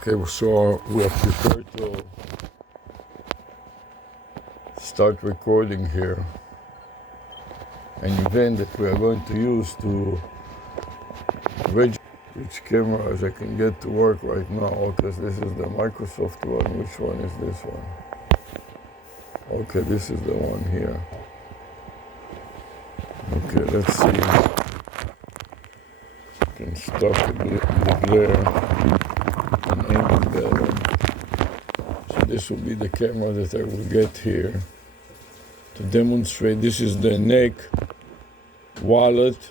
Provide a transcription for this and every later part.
Okay, so we are prepared to start recording here an event that we are going to use to register which cameras I can get to work right now. Okay, this is the Microsoft one. Which one is this one? Okay, this is the one here. Okay, let's see. I can stop the glare and aim it better. So this will be the camera that I will get here to demonstrate. This is the NEC wallet,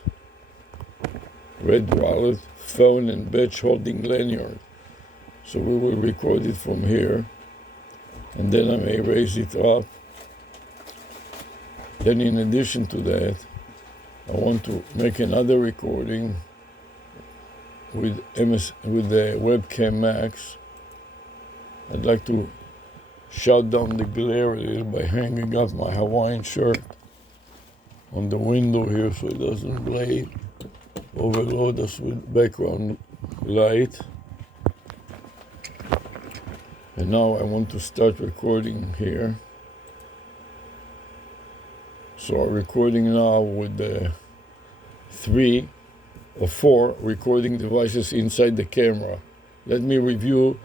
red wallet, phone and badge holding lanyard. So we will record it from here, and then I may raise it up. Then in addition to that, I want to make another recording with the Webcam Max. I'd like to shut down the glare a little by hanging up my Hawaiian shirt on the window here so it doesn't overload us with background light. And now I want to start recording here. So I'm recording now with the 3 or 4 recording devices inside the camera. Let me review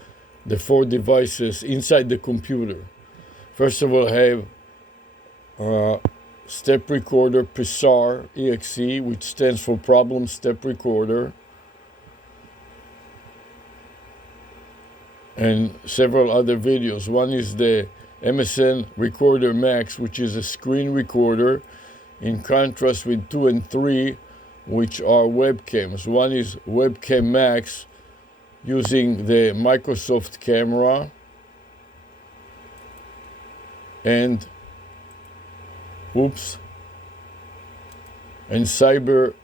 the 4 devices inside the computer. First of all, I have step recorder PSAR EXE, which stands for Problem Step Recorder, and several other videos. One is the MSN Recorder Max, which is a screen recorder, in contrast with 2 and 3, which are webcams. One is Webcam Max using the Microsoft camera and Cyberlink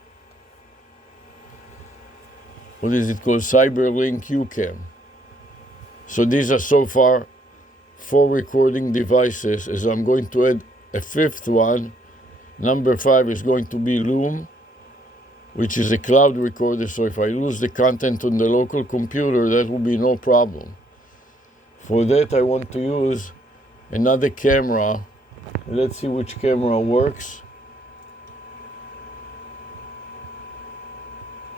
UCam. So these are so far 4 recording devices, as I'm going to add a 5th one. Number 5 is going to be Loom, which is a cloud recorder, so if I lose the content on the local computer, that will be no problem. For that, I want to use another camera. Let's see which camera works.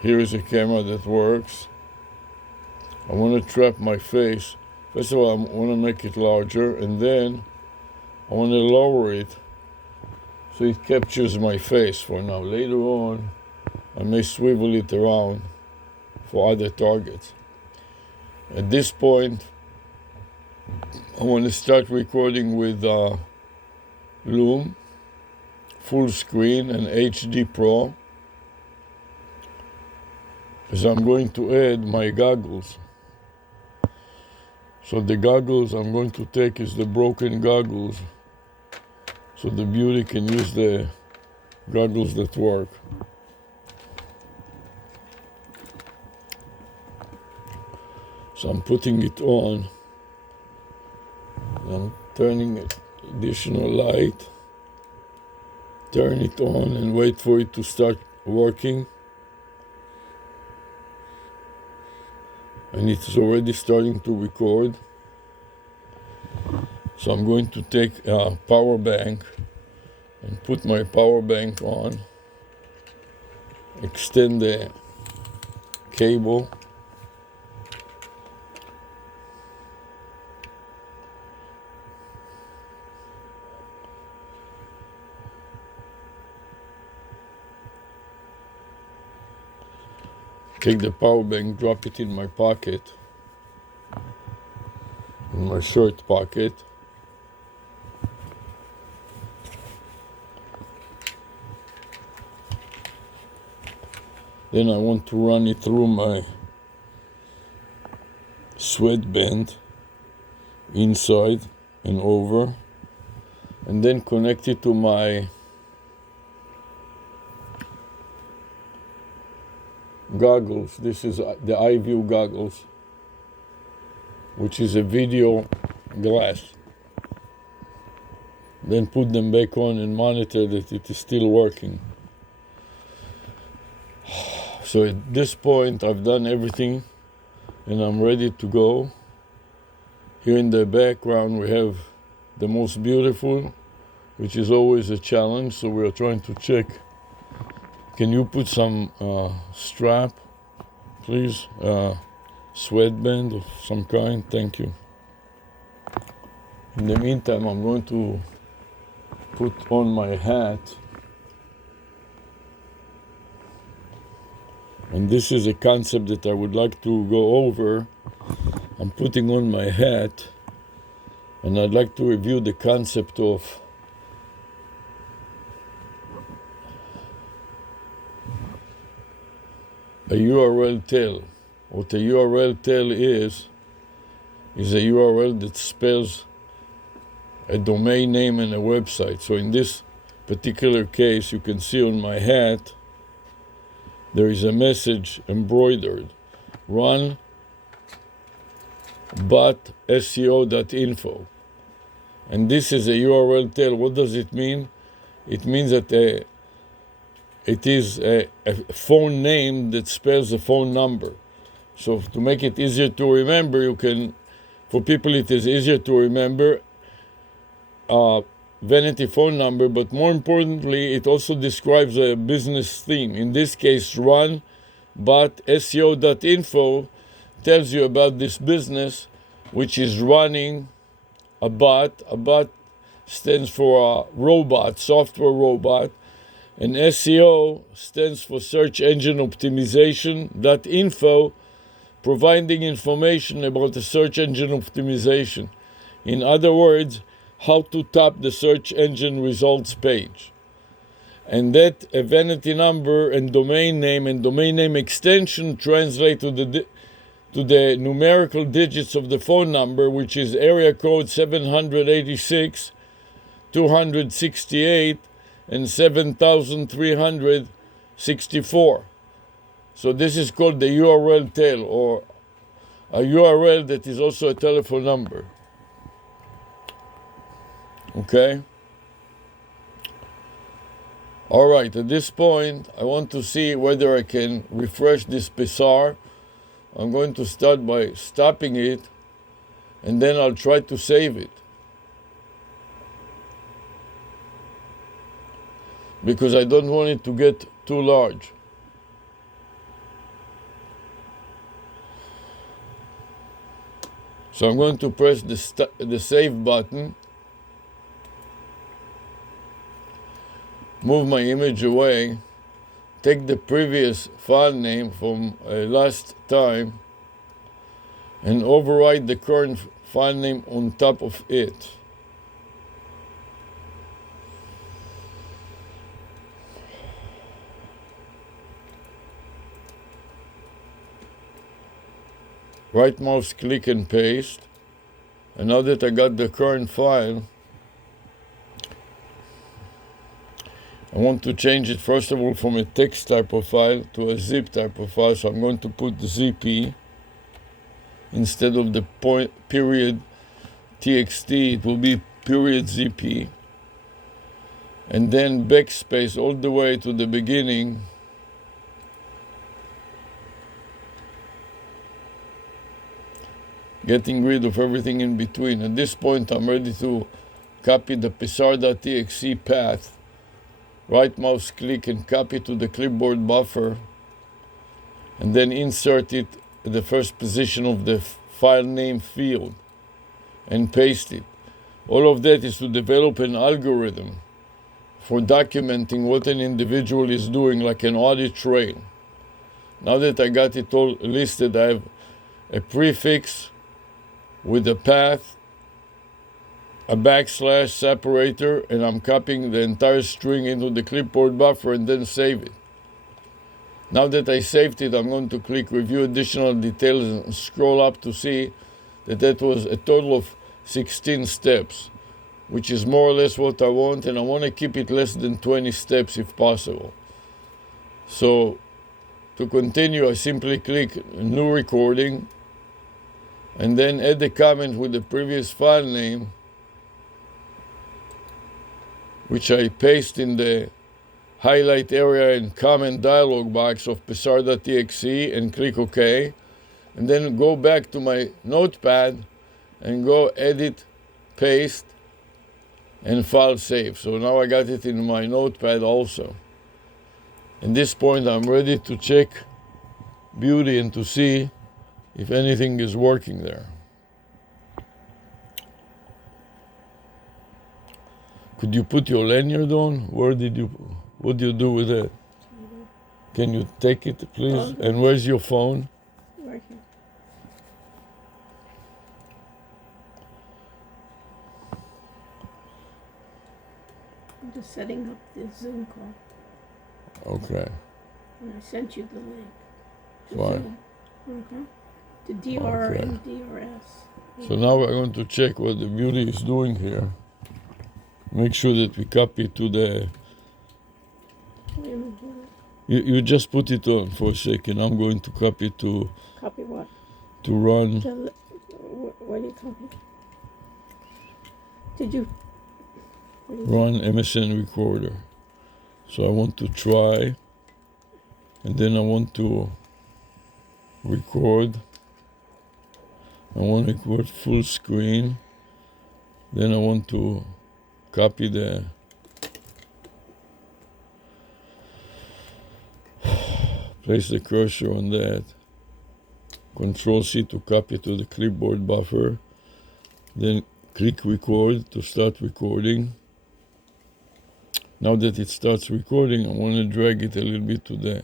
Here is a camera that works. I want to trap my face. First of all, I want to make it larger, and then I want to lower it so it captures my face for now. Later on, I may swivel it around for other targets. At this point, I want to start recording with Loom, full screen and HD Pro, as I'm going to add my goggles. So the goggles I'm going to take is the broken goggles, so the beauty can use the goggles that work. So I'm putting it on. I'm turning additional light. Turn it on and wait for it to start working. And it's already starting to record. So I'm going to take a power bank and put my power bank on. Extend the cable. Take the power bank, drop it in my pocket, in my shirt pocket. Then I want to run it through my sweatband, inside and over, and then connect it to my goggles. This is the iView goggles, which is a video glass. Then put them back on and monitor that it is still working. So at this point, I've done everything and I'm ready to go. Here in the background we have the most beautiful, which is always a challenge, so we are trying to check. Can you put some strap, please? Sweatband of some kind, thank you. In the meantime, I'm going to put on my hat. And this is a concept that I would like to go over. I'm putting on my hat, and I'd like to review the concept of a URL tail. What a URL tail is a URL that spells a domain name and a website. So in this particular case, you can see on my hat, there is a message embroidered, run bot.seo.info. And this is a URL tail. What does it mean? It means that it is a phone name that spells a phone number. So to make it easier to remember, for people it is easier to remember vanity phone number, but more importantly, it also describes a business theme. In this case, run bot.seo.info tells you about this business, which is running a bot. A bot stands for a robot, software robot, and SEO stands for search engine optimization.info, providing information about the search engine optimization. In other words, how to top the search engine results page. And that a vanity number and domain name extension translate to the numerical digits of the phone number, which is area code 786, 268, and 7364. So this is called the URL tail, or a URL that is also a telephone number. Okay? All right, at this point, I want to see whether I can refresh this Psar. I'm going to start by stopping it, and then I'll try to save it. Because I don't want it to get too large. So I'm going to press the save button, move my image away, take the previous file name from last time, and override the current file name on top of it. Right mouse click and paste. And now that I got the current file, I want to change it first of all from a text type of file to a zip type of file. So I'm going to put the ZP instead of the period TXT. It will be period ZP, and then backspace all the way to the beginning. Getting rid of everything in between. At this point, I'm ready to copy the Psar.txt path. Right mouse click and copy to the clipboard buffer, and then insert it at the first position of the file name field and paste it. All of that is to develop an algorithm for documenting what an individual is doing, like an audit trail. Now that I got it all listed, I have a prefix with a path, a backslash separator, and I'm copying the entire string into the clipboard buffer and then save it. Now that I saved it, I'm going to click review additional details and scroll up to see that was a total of 16 steps, which is more or less what I want, and I want to keep it less than 20 steps if possible. So to continue, I simply click new recording, and then add a comment with the previous file name, which I paste in the highlight area and comment dialog box of Psar.txt, and click OK. and then go back to my notepad and go edit, paste, and file save. So now I got it in my notepad also. At this point, I'm ready to check Beauty and to see if anything is working there. Could you put your lanyard on? What do you do with it? Can you take it, please? And where's your phone? Right here. I'm just setting up the Zoom call. Okay. And I sent you the link. To Fine. Zoom. To DR Okay. and DRS. So now we're going to check what the Beauty is doing here. Make sure that we copy to the... Wait a minute. You just put it on for a second. I'm going to copy to Copy what? run. What do you copy? Did you? Run MSN recorder. So I want to try, and then I want to record. I want to record full screen. Then I want to copy the place the cursor on that. Control C to copy to the clipboard buffer. Then click record to start recording. Now that it starts recording, I want to drag it a little bit to the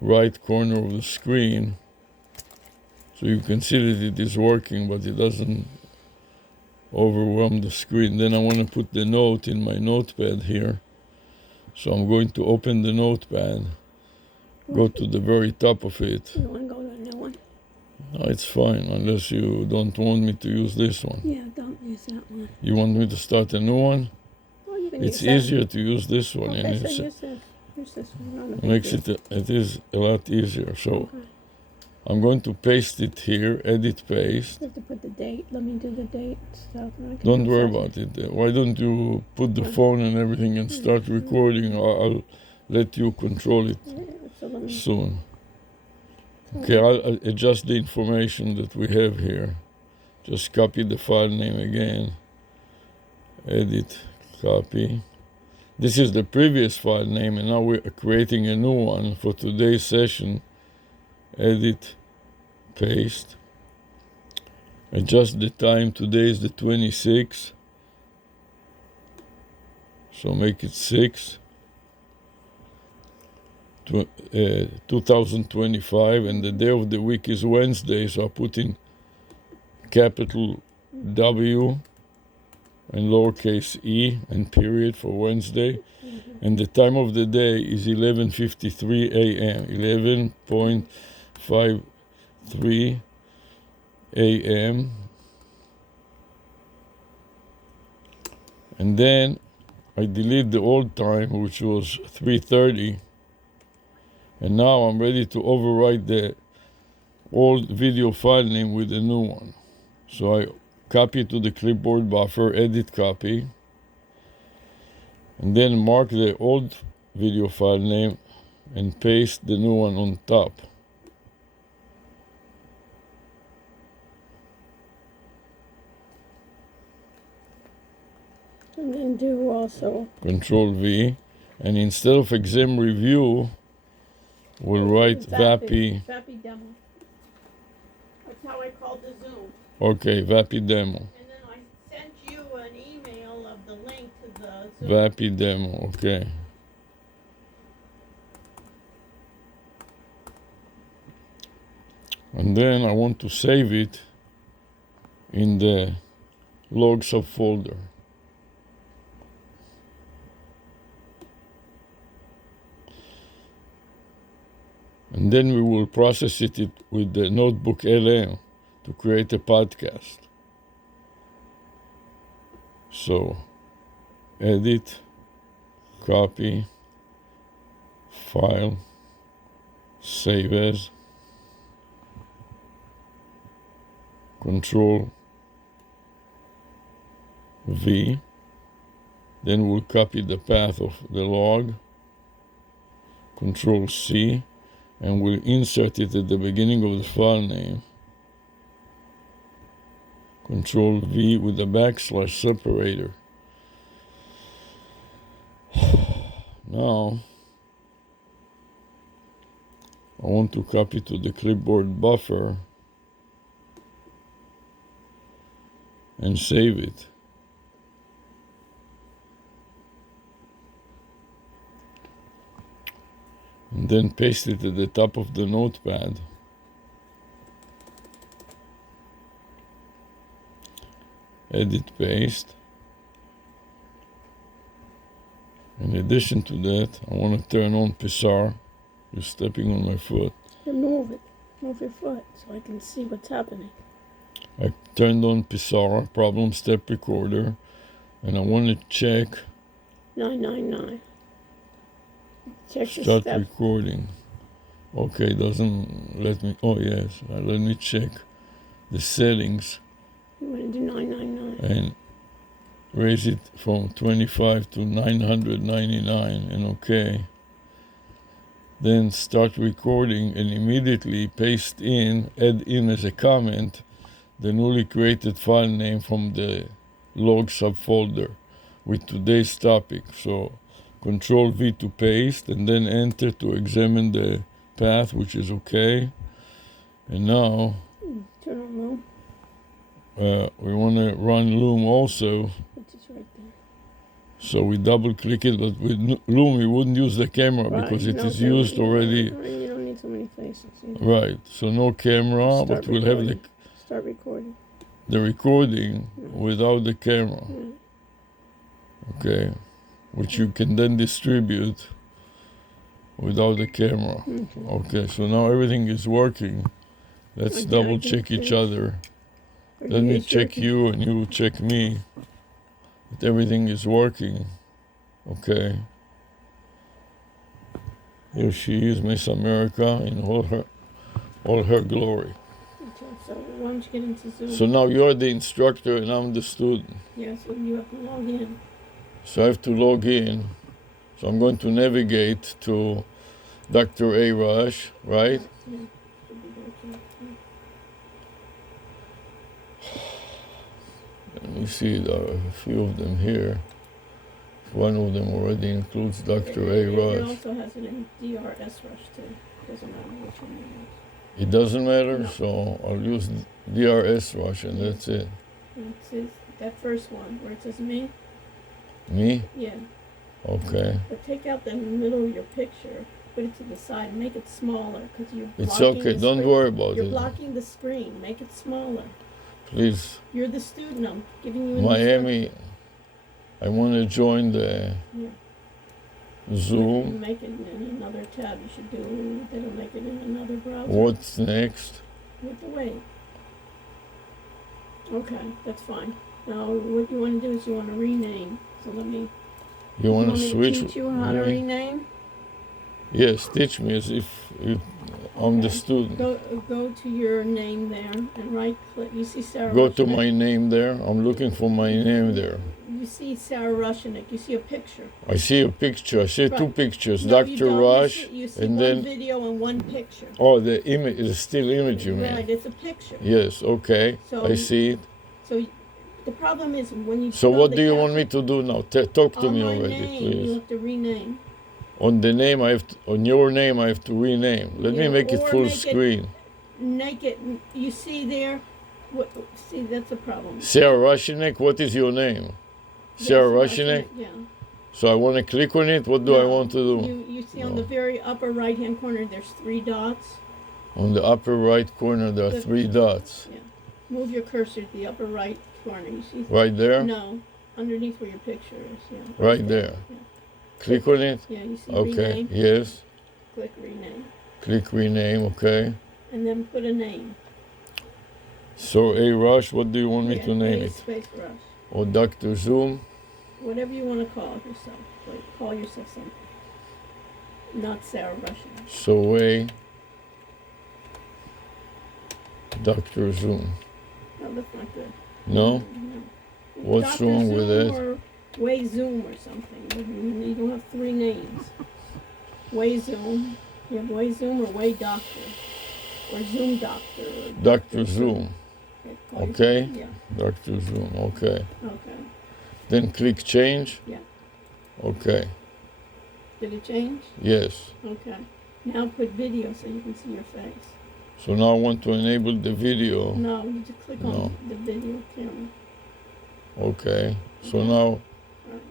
right corner of the screen so you can see that it is working, but it doesn't overwhelm the screen. Then I want to put the note in my notepad here. So I'm going to open the notepad, go to the very top of it. You want to go to a new one? No, it's fine, unless you don't want me to use this one. Yeah, don't use that one. You want me to start a new one? Well, you can It's use easier to use this one. that. and Okay, it's, so use this one. Not a big makes deal. it is a lot easier. So Okay. I'm going to paste it here, edit paste. You have to put the date. Let me do the date stuff. Don't worry about it. Why don't you put the phone and everything and start recording? I'll let you control it So let me. soon. Okay, I'll adjust the information that we have here. Just copy the file name again. Edit, copy. This is the previous file name, and now we're creating a new one for today's session. Edit, paste. Adjust the time. Today is the 26th. So make it 6. 2025, and the day of the week is Wednesday, so I put in capital W and lowercase e and period for Wednesday, and the time of the day is 11:53 a.m. 11:53 a.m. and then I delete the old time, which was 3:30. And now I'm ready to overwrite the old video file name with a new one. So I copy to the clipboard buffer, edit copy, and then mark the old video file name and paste the new one on top. And then do also. Control V, and instead of exam review, we'll write VAPI. VAPI demo. That's how I called the Zoom. Okay, VAPI demo. And then I sent you an email of the link to the Zoom. VAPI demo, okay. And then I want to save it in the log subfolder. And then we will process it with the Notebook LM to create a podcast. So, edit, copy, file, save as, Control V, then we'll copy the path of the log, Control C, and we'll insert it at the beginning of the file name. Control V with a backslash separator. Now, I want to copy to the clipboard buffer and save it. And then paste it at the top of the notepad. Edit paste. In addition to that, I want to turn on Psar. You're stepping on my foot. Move it. Move your foot so I can see what's happening. I turned on Psar, problem step recorder, and I want to check 999. Check your start step. recording. Okay, doesn't let me. Oh, yes. Let me check the settings You want to do 999. and raise it from 25 to 999 and okay. Then start recording and immediately paste in, add in as a comment, the newly created file name from the log subfolder with today's topic. So Control V to paste and then enter to examine the path, which is okay. And now Turn on Loom, we want to run Loom also. which is right there. So we double click it, but with Loom we wouldn't use the camera because it is used already. You don't need so many faces. Right, so no camera, Start but we'll have the Start recording. recording without the camera. Okay, which you can then distribute without the camera. Okay, so now everything is working. Let's Okay, double I can check each see. other. Let me check you and you check me. That everything is working. Okay. Here she is, Miss America, in all her glory. Okay, so why don't you get into Zoom? So now you're the instructor and I'm the student. Yeah, so you have to log in. So I have to log in. So I'm going to navigate to Dr. A. Rush, right? Yeah. Should be there, too. Let me see, there are a few of them here. One of them already includes Dr. A. It Rush. also has it in DRS Rush too. Doesn't matter which one you use. It doesn't matter, No. so I'll use DRS Rush and that's it. And it says that first one where it says me. Me? Yeah. Okay. But take out the middle of your picture, put it to the side, make it smaller because you're It's blocking okay, the don't screen. worry about You're it. blocking the screen. Make it smaller. Please, You're the student. I'm giving you an Miami, I want to join the Yeah. Zoom. Make it in another tab. You should do. That'll make it in another browser. What's next? With the wait. Okay, that's fine. Now, what you want to do is you want to rename. So let me. You want to me switch? teach you how to me? rename? Yes, teach me as if I'm the Okay. student. Go to your name there and right click. You see Sarah. Go to Rushnick? my name there. I'm looking for my name there. You see Sarah Rushnick. You see a picture. I see a picture. I see two Right. pictures. No, you Dr. don't. Rush, You see and one then video and one picture. oh, the image is still image. You mean? Right, it's a picture. Yes. Okay. So I see it. So the problem is when you. So put on what the do you want caption, me to do now? Talk to on me my already, name, You please. have to rename. On the name, I have to, on your name, I have to rename. Let me Yeah, make it or full make it- screen. Make it. You see there. What? See, that's a problem. Sarah Rushinek, what is your name? Sarah Yes, Rushinek. Yeah. So I want to click on it. What do I No, want to do? You see on No. the very upper right hand corner, there's 3 dots. On the upper right corner, there are The- 3 dots. Yeah. Move your cursor to the upper right corner. You see? Right there. No, underneath where your picture is. Yeah. Right there. Yeah. Click on it. Yeah. You see Okay. rename. Yes. Click rename, Click rename. Okay. and then put a name. So A Rush, what do you want me Yeah, to name A it? Space Rush. Or Dr. Zoom? Whatever you want to call yourself. Like, call yourself something. Not Sarah Russian. So A. Dr. Zoom. No, that's not good. No? No. What's Dr. wrong with Zoom it? Or Way Zoom or something. You don't have 3 names. Way Zoom. You have Way Zoom or Way Doctor, or Zoom Doctor. Or Dr. Zoom. call yourself- Okay? Yeah. Dr. Zoom. Okay. Okay. Then click change. Yeah. Okay. Did it change? Yes. Okay. Now put video so you can see your face. So now I want to enable the video. No, you just click No. on the video camera. Okay. So now, Right.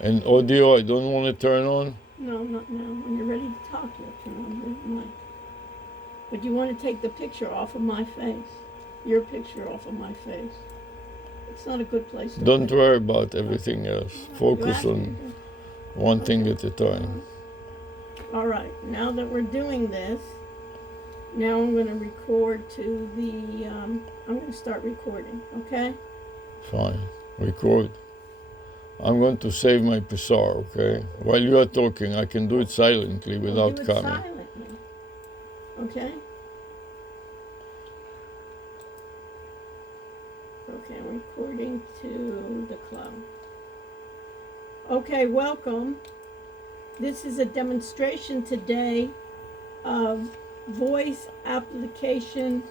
and audio I don't want to turn on. No, not now. When you're ready to talk, you'll turn on the mic. But you want to take the picture off of my face. Your picture off of my face. It's not a good place to Don't put it. worry about everything else. You Focus asked me on to. one thing at a time. All right, now that we're doing this, now I'm going to record to the, I'm going to start recording, okay? Fine. Record. I'm going to save my Pixar, okay? While you are talking, I can do it silently without do it camera. silently, okay? Okay, I'm recording to the cloud. Okay, welcome. This is a demonstration today of voice application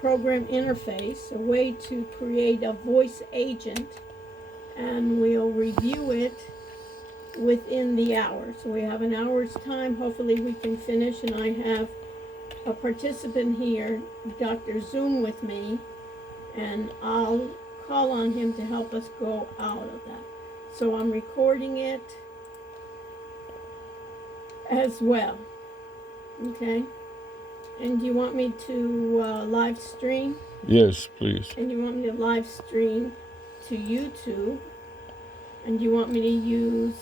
program interface, a way to create a voice agent, and we'll review it within the hour. So we have an hour's time. Hopefully we can finish, and I have a participant here, Dr. Zoom, with me, and I'll call on him to help us go out of that. So I'm recording it as well, okay? And do you want me to live stream? Yes, please. And you want me to live stream to YouTube? And you want me to use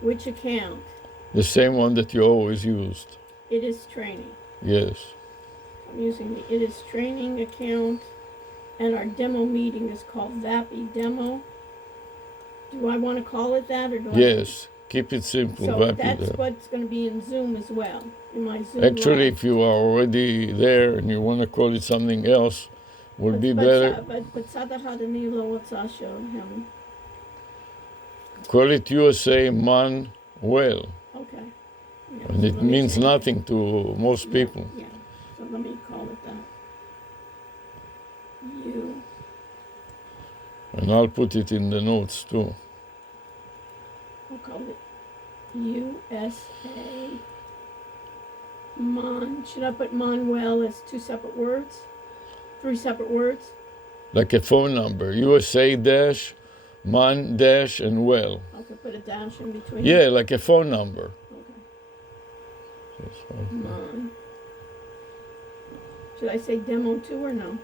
which account? The same one that you always used. It is training. Yes. I'm using the It is training account, and our demo meeting is called VAPI Demo. Do I want to call it that, or do I? Yes. Keep it simple. So Rapid. that's what's going to be in Zoom as well, in my Zoom. Actually, Live. if you are already there and you want to call it something else, would be better. But Sadaradani Lowatsa showed him. Call it USA Manuel. Okay. Yeah, And so it let me means change nothing to most Yeah, people. Yeah, so let me call it that. You, And I'll put it in the notes too. I'll call it USA should I put Manuel as two separate words? Three separate words? Like a phone number. USA dash, man dash, and well. I could put a dash in between. Yeah, like a phone number. Okay. That's fine. Man. Should I say demo too or no?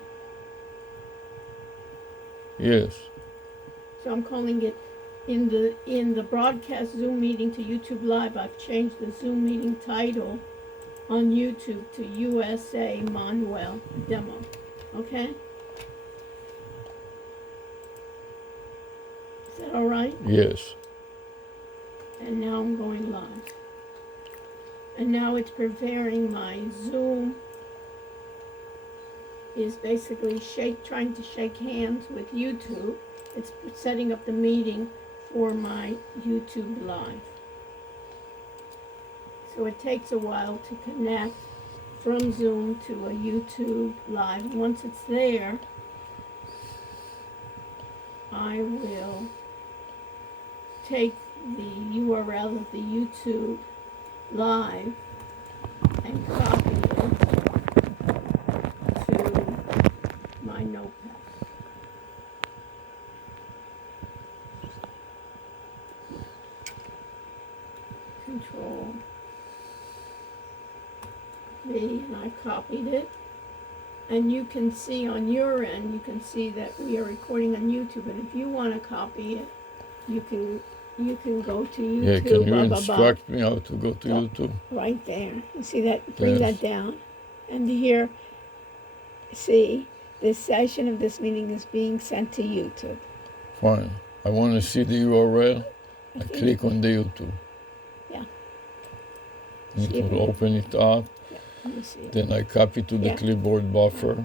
Yes. So I'm calling it in the broadcast Zoom meeting to YouTube Live. I've changed the Zoom meeting title on YouTube to USA Manuel Demo. Okay? Is that all right? Yes. And now I'm going live. And now it's preparing my Zoom. Is basically trying to shake hands with YouTube. It's setting up the meeting for my YouTube Live. So it takes a while to connect from Zoom to a YouTube Live. And once it's there, I will take the URL of the YouTube Live and copy it to my notepad. Control V, and I copied it. And you can see on your end, you can see that we are recording on YouTube. And if you want to copy it, you can go to YouTube. Yeah, can you above, instruct me how to go to YouTube? right there. You see that? Bring Yes. that down. And here, see, this session of this meeting is being sent to YouTube. Fine. I want to see the URL. I think- click on the YouTube. Yeah. And See it if will it- open it up. Let me see it. Then I copy to the Yeah. clipboard buffer.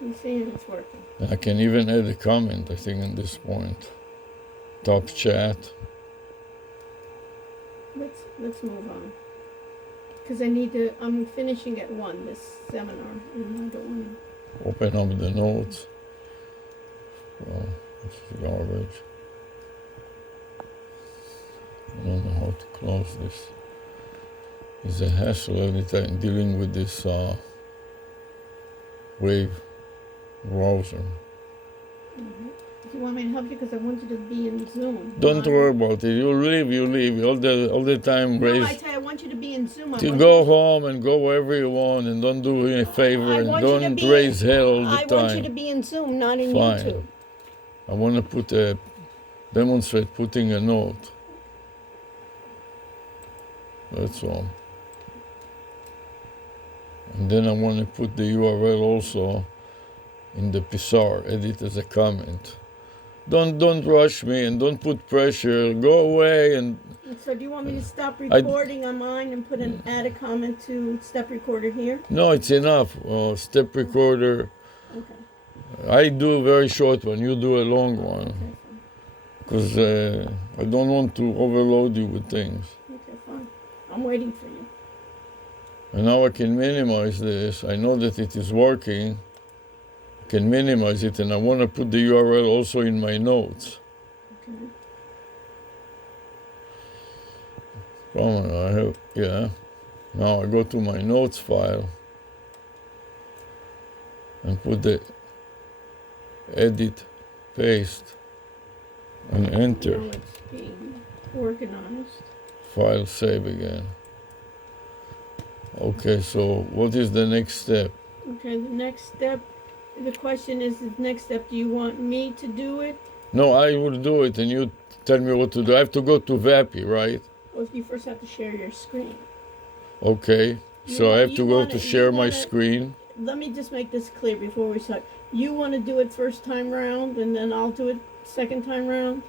You see it? It's working. And I can even add a comment, I think, at this point. Top chat. Let's move on. because I'm finishing at 1 this seminar, and I don't want to. Open up the notes. Oh, this is garbage. I don't know how to close this. It's a hassle every time dealing with this Wave browser. Mm-hmm. Do you want me to help you? Because I want you to be in Zoom. Don't worry about it. You leave. All the time No, raise. I tell you, I want you to be in Zoom. To go home and go wherever you want, and don't do me a favor and don't raise hell all the time. I want you to be in Zoom, not in Fine. YouTube. I want to demonstrate putting a note. That's all. And then I want to put the URL also in the Psar, edit as a comment. Don't rush me and don't put pressure. Go away and. So do you want me to stop recording on mine and add a comment to Step Recorder here? No, it's enough. Step Recorder. Okay. I do a very short one. You do a long one. Okay, Because I don't want to overload you with things. Okay, fine. I'm waiting for you. And now I can minimize this. I know that it is working. I can minimize it, and I want to put the URL also in my notes. Okay. Come on, yeah. Now I go to my notes file and put the edit, paste, and enter. Now it's being organized. File save again. Okay, so what is the next step? Okay, the next step, the question is, the next step, do you want me to do it? No, I will do it and you tell me what to do. I have to go to VAPI, right? Well, you first have to share your screen. Okay, so I have to go to share my screen. Let me just make this clear before we start. You want to do it first time round and then I'll do it second time round?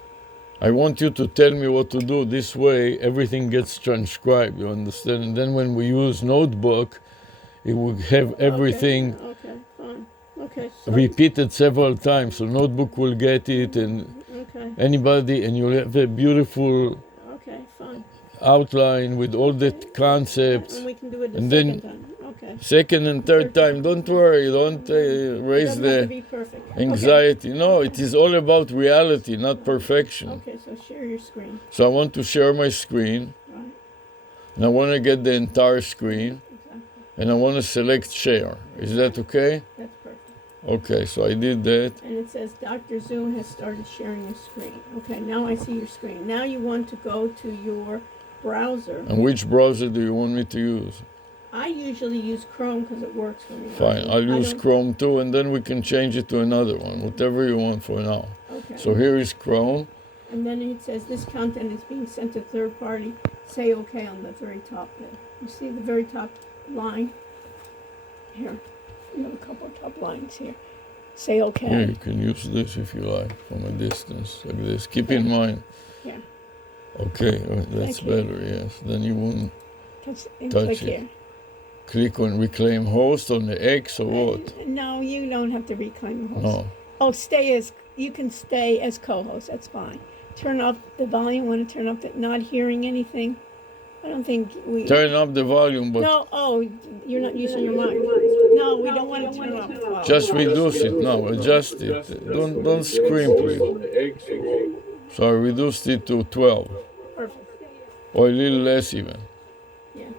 I want you to tell me what to do. This way, everything gets transcribed, you understand? And then when we use Notebook, it will have everything Okay, fine. Okay. repeated several times. So Notebook will get it and anybody, and you'll have a beautiful outline with all the concepts. And we can do it the and second then time. Okay. Second and third time, don't worry, don't raise the anxiety. No, it is all about reality, not perfection. Okay, so share your screen. So I want to share my screen, Right. and I want to get the entire screen, Exactly. and I want to select share. Is that okay? That's perfect. Okay, so I did that. And it says Dr. Zoom has started sharing your screen. Okay, now I see your screen. Now you want to go to your browser. And which browser do you want me to use? I usually use Chrome because it works for me. Fine, I'll use Chrome too, and then we can change it to another one, whatever you want for now. Okay. So here is Chrome. And then it says this content is being sent to third party. Say OK on the very top there. You see the very top line? Here. You have a couple of top lines here. Say OK. Here, you can use this if you like, from a distance, like this. Keep in mind. Yeah. Okay, that's better, yes. Then you won't touch it. Here. Click on Reclaim Host on the X or what? No, you don't have to reclaim host. No. Oh, you can stay as co-host. That's fine. Turn up the volume. Want to turn up the not hearing anything? I don't think we. Turn up the volume, but. No, you're not using your mic. No, we don't want to turn up the volume. Just reduce it now. Adjust it. Don't scream, please. So I reduced it to 12. Perfect. Or a little less even. Yeah.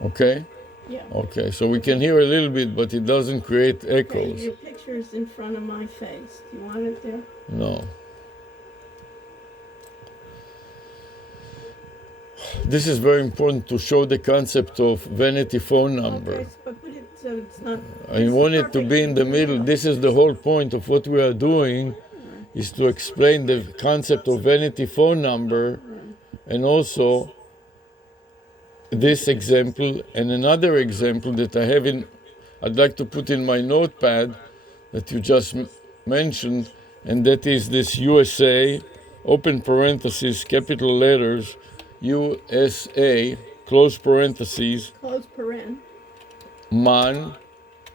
Okay? Yeah. Okay, so we can hear a little bit, but it doesn't create echoes. Okay, your picture is in front of my face. Do you want it there? No. This is very important to show the concept of vanity phone number. Okay, but put it so it's not. I want it to be in the middle. This is the whole point of what we are doing, is to explain the concept of vanity phone number, and also this example and another example that I'd like to put in my notepad that you just mentioned, and that is this USA, open parentheses, capital letters, USA, close parentheses, Close paren. MON,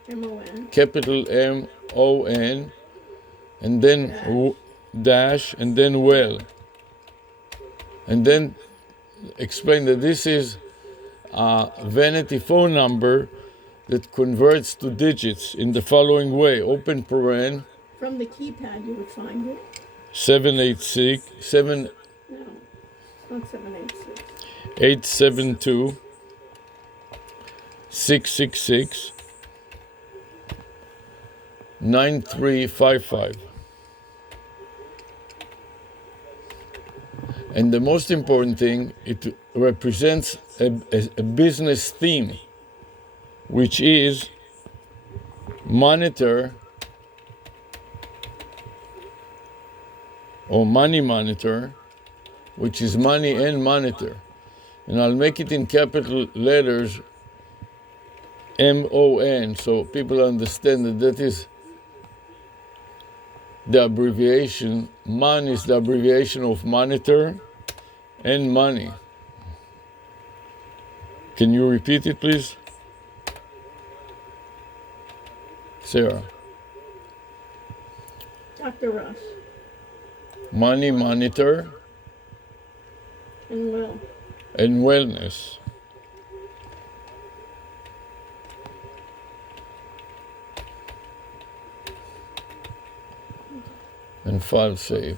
M-O-N. capital M-O-N, and then dash, and then well. And then explain that this is a vanity phone number that converts to digits in the following way. Open paren, From the keypad, you would find it. 786, No, it's not 786. 872, 666, 9355. And the most important thing, it represents a business theme, which is monitor or money monitor, which is money and monitor. And I'll make it in capital letters, MON, so people understand that that is the abbreviation. MON is the abbreviation of monitor and money. Can you repeat it, please? Sarah. Dr. Rush. Money monitor And Will. and wellness. And file save.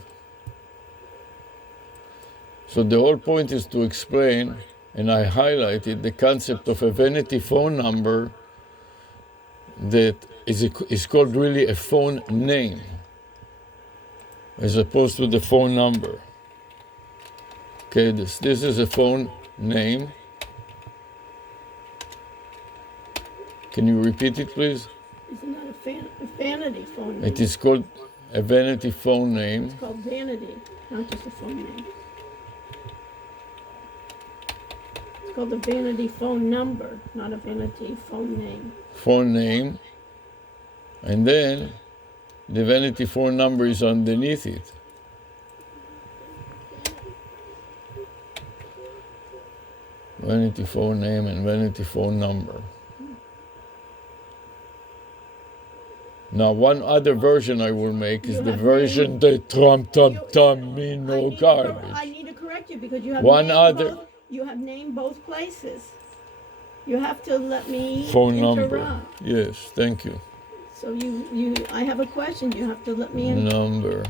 So the whole point is to explain, and I highlighted the concept of a vanity phone number that is called really a phone name, as opposed to the phone number. Okay, this is a phone name. Can you repeat it, please? Isn't that a vanity phone name? It is called a vanity phone name. It's called vanity, not just a phone name. It's called a vanity phone number, not a vanity phone name. Phone name, and then the vanity phone number is underneath it. Vanity phone name and vanity phone number. Now, one other version I will make is You the have version that me no I garbage. need to correct you because you have One named other- both, you have named both places. You have to let me Phone interrupt. number. Yes, thank you. So I have a question. You have to let me in. Number.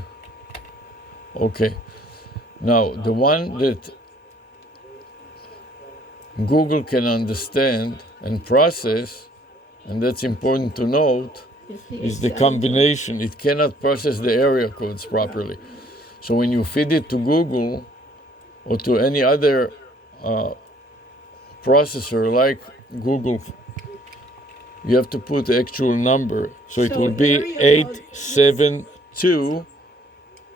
Okay. Now, the one that Google can understand and process, and that's important to note, is the Excel. combination. It cannot process the area codes properly. So when you feed it to Google or to any other processor like Google, you have to put the actual number. So it So will be area code- 872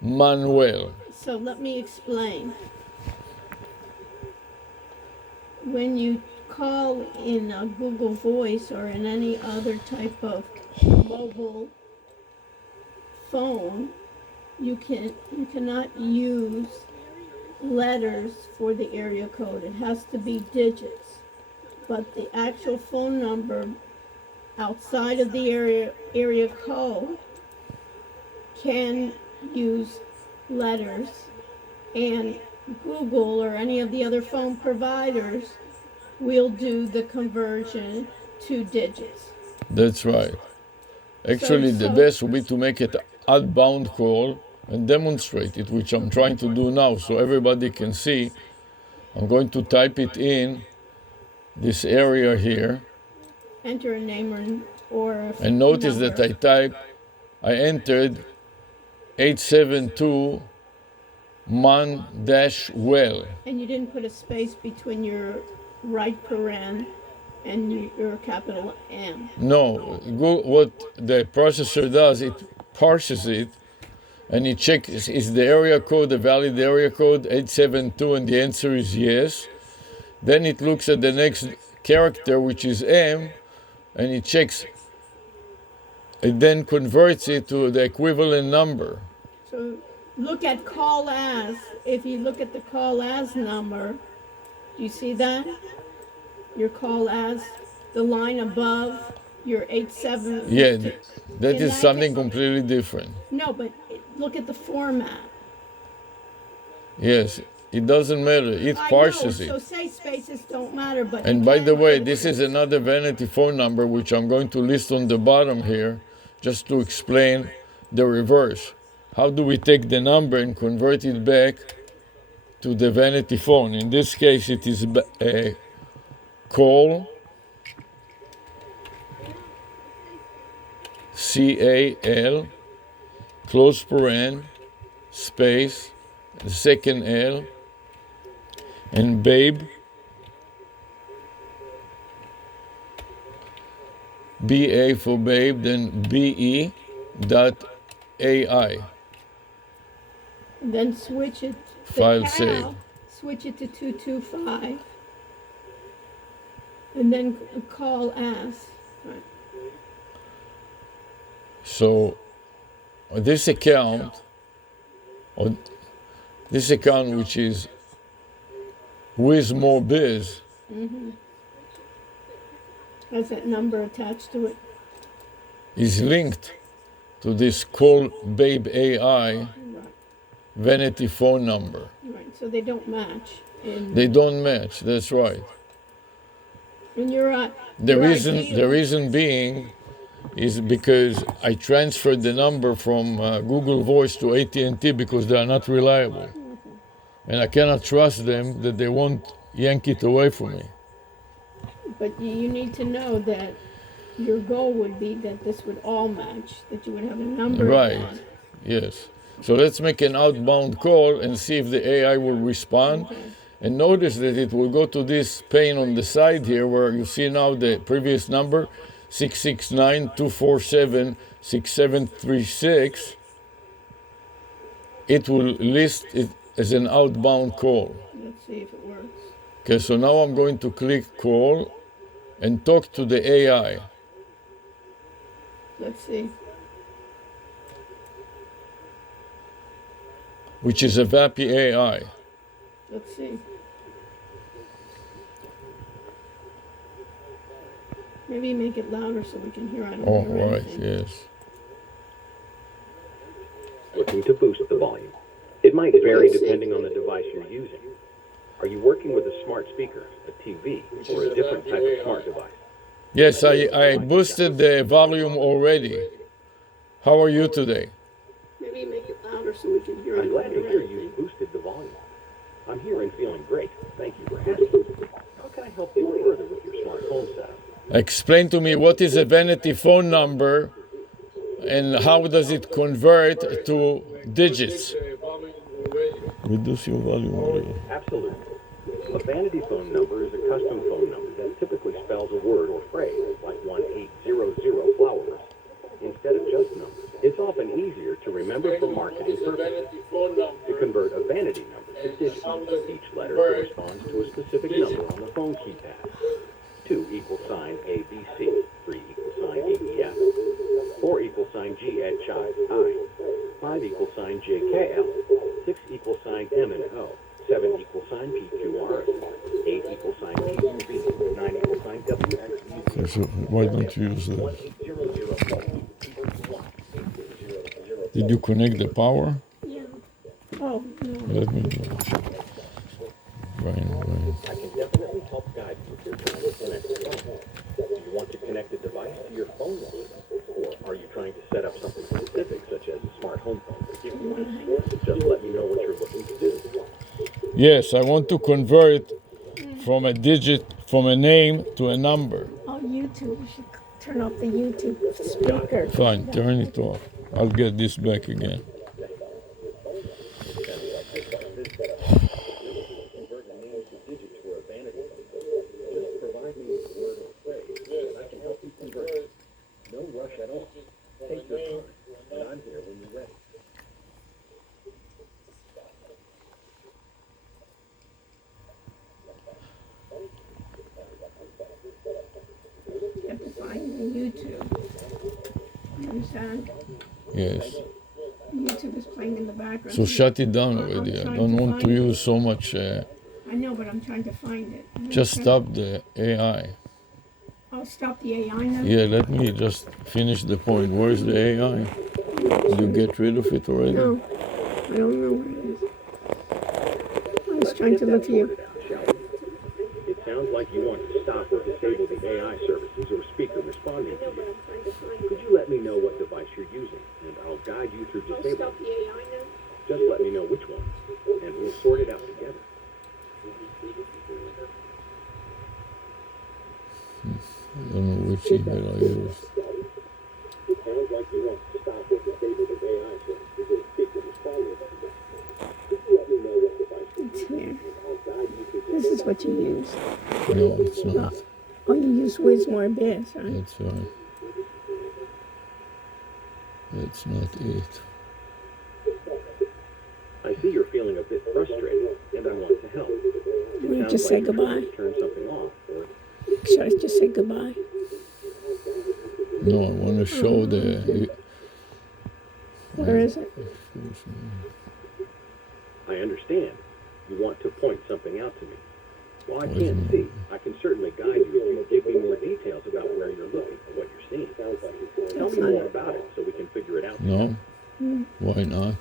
Manuel. So let me explain. When you call in a Google Voice or in any other type of mobile phone, you cannot use letters for the area code. It has to be digits. But the actual phone number outside of the area code can use letters, and Google or any of the other phone providers will do the conversion to digits. That's right. Actually, the so- best would be to make it outbound call and demonstrate it, which I'm trying to do now so everybody can see. I'm going to type it in this area here, Enter a name or a and notice number. that I entered 872 Man-Well. And you didn't put a space between your right paren and your capital M. No, what the processor does, it parses it, and it checks, is the area code a valid area code, 872, and the answer is yes. Then it looks at the next character, which is M, and it checks. It then converts it to the equivalent number. So look at call as. If you look at the call as number, do you see that? Your call as, the line above your 87. Yeah, that In is that something case- completely different. No, but look at the format. Yes, it doesn't matter. It I know, parses so it. say spaces don't matter, but. And you by can the way, put this words. is another vanity phone number, which I'm going to list on the bottom here, just to explain the reverse. How do we take the number and convert it back to the vanity phone? In this case, it is a call, C-A-L, close paren, space, the second L, and babe, B-A for babe, then B-E dot A-I. Then switch it, the File cow, save. switch it to 225. And then call ask. Right. So this account, or this account which is WizMoreBiz, Has that number attached to it. is linked to this call babe AI Right. vanity phone number. Right. So they don't match. They don't match, that's right. And you're The reason being is because I transferred the number from Google Voice to AT&T because they are not reliable. And I cannot trust them that they won't yank it away from me. But you need to know that your goal would be that this would all match, that you would have a number. Right, on. yes. So let's make an outbound call and see if the AI will respond. Okay. And notice that it will go to this pane on the side here where you see now the previous number, 669-247-6736. It will list it as an outbound call. Let's see if it works. Okay, so now I'm going to click call and talk to the AI. Let's see. Which is a VAPI AI. Let's see. Maybe make it louder so we can hear. I don't Oh, hear right, anything. yes. Looking to boost the volume. It might vary depending on the device you're using. Are you working with a smart speaker, a TV, or a different type of smart device? Yes, I boosted the volume already. How are you today? Maybe make it louder so we can hear. I I'm don't glad to hear hear anything. you boosted the volume. I'm here and feeling great. Thank you for asking. How can I help you further with your smart home setup? Explain to me what is a vanity phone number and how does it convert to digits? Reduce your volume already. Absolutely. A vanity phone number is a custom phone number that typically spells a word or phrase, like 1800 flowers, instead of just numbers. It's often easier to remember for marketing purposes. To convert a vanity number to digits, each letter corresponds to a specific number on the phone keypad. 2 equals sign ABC, 3 equals sign AEF, 4 equals sign GHI, 5 equals sign JKL, 6 equals sign M&O, 7 equals sign PQRS, 8 equals sign PUB, 9 equals sign WXUZ. Okay, so why don't you use that? 1800. Did you connect the power? Yeah. Oh, no. Let me do it. Brian. I can definitely help guide you if you're trying to connect the phone. Do you want to connect the device to your phone line? Or are you trying to set up something specific, such as a smart home phone? Just let me know what you're looking to do. Yes, I want to convert from a digit, from a name to a number. Oh, YouTube. We should turn off the YouTube speaker. Fine, turn it off. I'll get this back again. Converting names to digits for a vanity phone. Just provide me with a word or phrase, and I can help you convert it. No rush at all. Take your time, and I'm here when you're ready. You have to find the YouTube. You understand? Yes. YouTube is playing in the background. So shut it down already. I don't want to use so much. I know, but I'm trying to find it. Just stop the AI. I'll stop the AI now. Yeah, let me just finish the point. Where's the AI? Did you get rid of it already? No, I don't know where it is. I was trying to Get look that for you. sorted out, shall we? It sounds like you want to stop or disable the AI services or speaker responding to you. Could you let me know what device you're using, and I'll guide you through disabling. the AI now? Just let me know which one, and we'll sort it out together. I don't know which email I used. It sounds like you want to stop or disable the AI services or speaker responding to you. Could you let me know what device you're It's using, here. and I'll guide you through This is what you use. No, it's not. Oh, you use Wismore Biz, right? That's right. That's not it. I see you're feeling a bit frustrated, and I want to help. It You sounds just like say you're trying goodbye. to turn something off, or Should I just say goodbye? No, I want to show the. Where is it? Excuse me. I understand. You want to point something out to me. Well, I Where's can't my- see. I can certainly guide you if you give me more details about where you're looking, what you're seeing. Tell That's me not more it. about it so we can figure it out. No? Why not?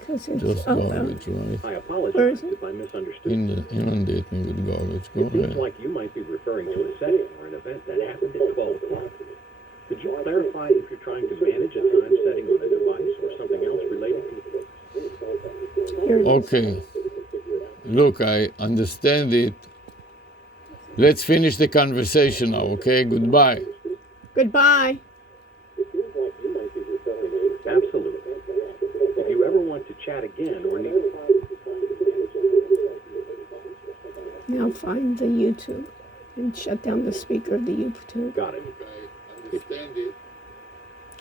Because it's Just oh, well. garbage, right? I Where apologize is it? if I misunderstood. Inundate me with garbage. Go It seems ahead. like you might be referring to a setting or an event that happened at 12 o'clock. Could you clarify if you're trying to manage a time setting on a device or something else related to it? Here it is. Okay. Look, I understand it. Let's finish the conversation now, okay? Goodbye. Goodbye. Absolutely. If you ever want to chat again or need... Now find the YouTube and shut down the speaker of the YouTube. Got it. I understand it.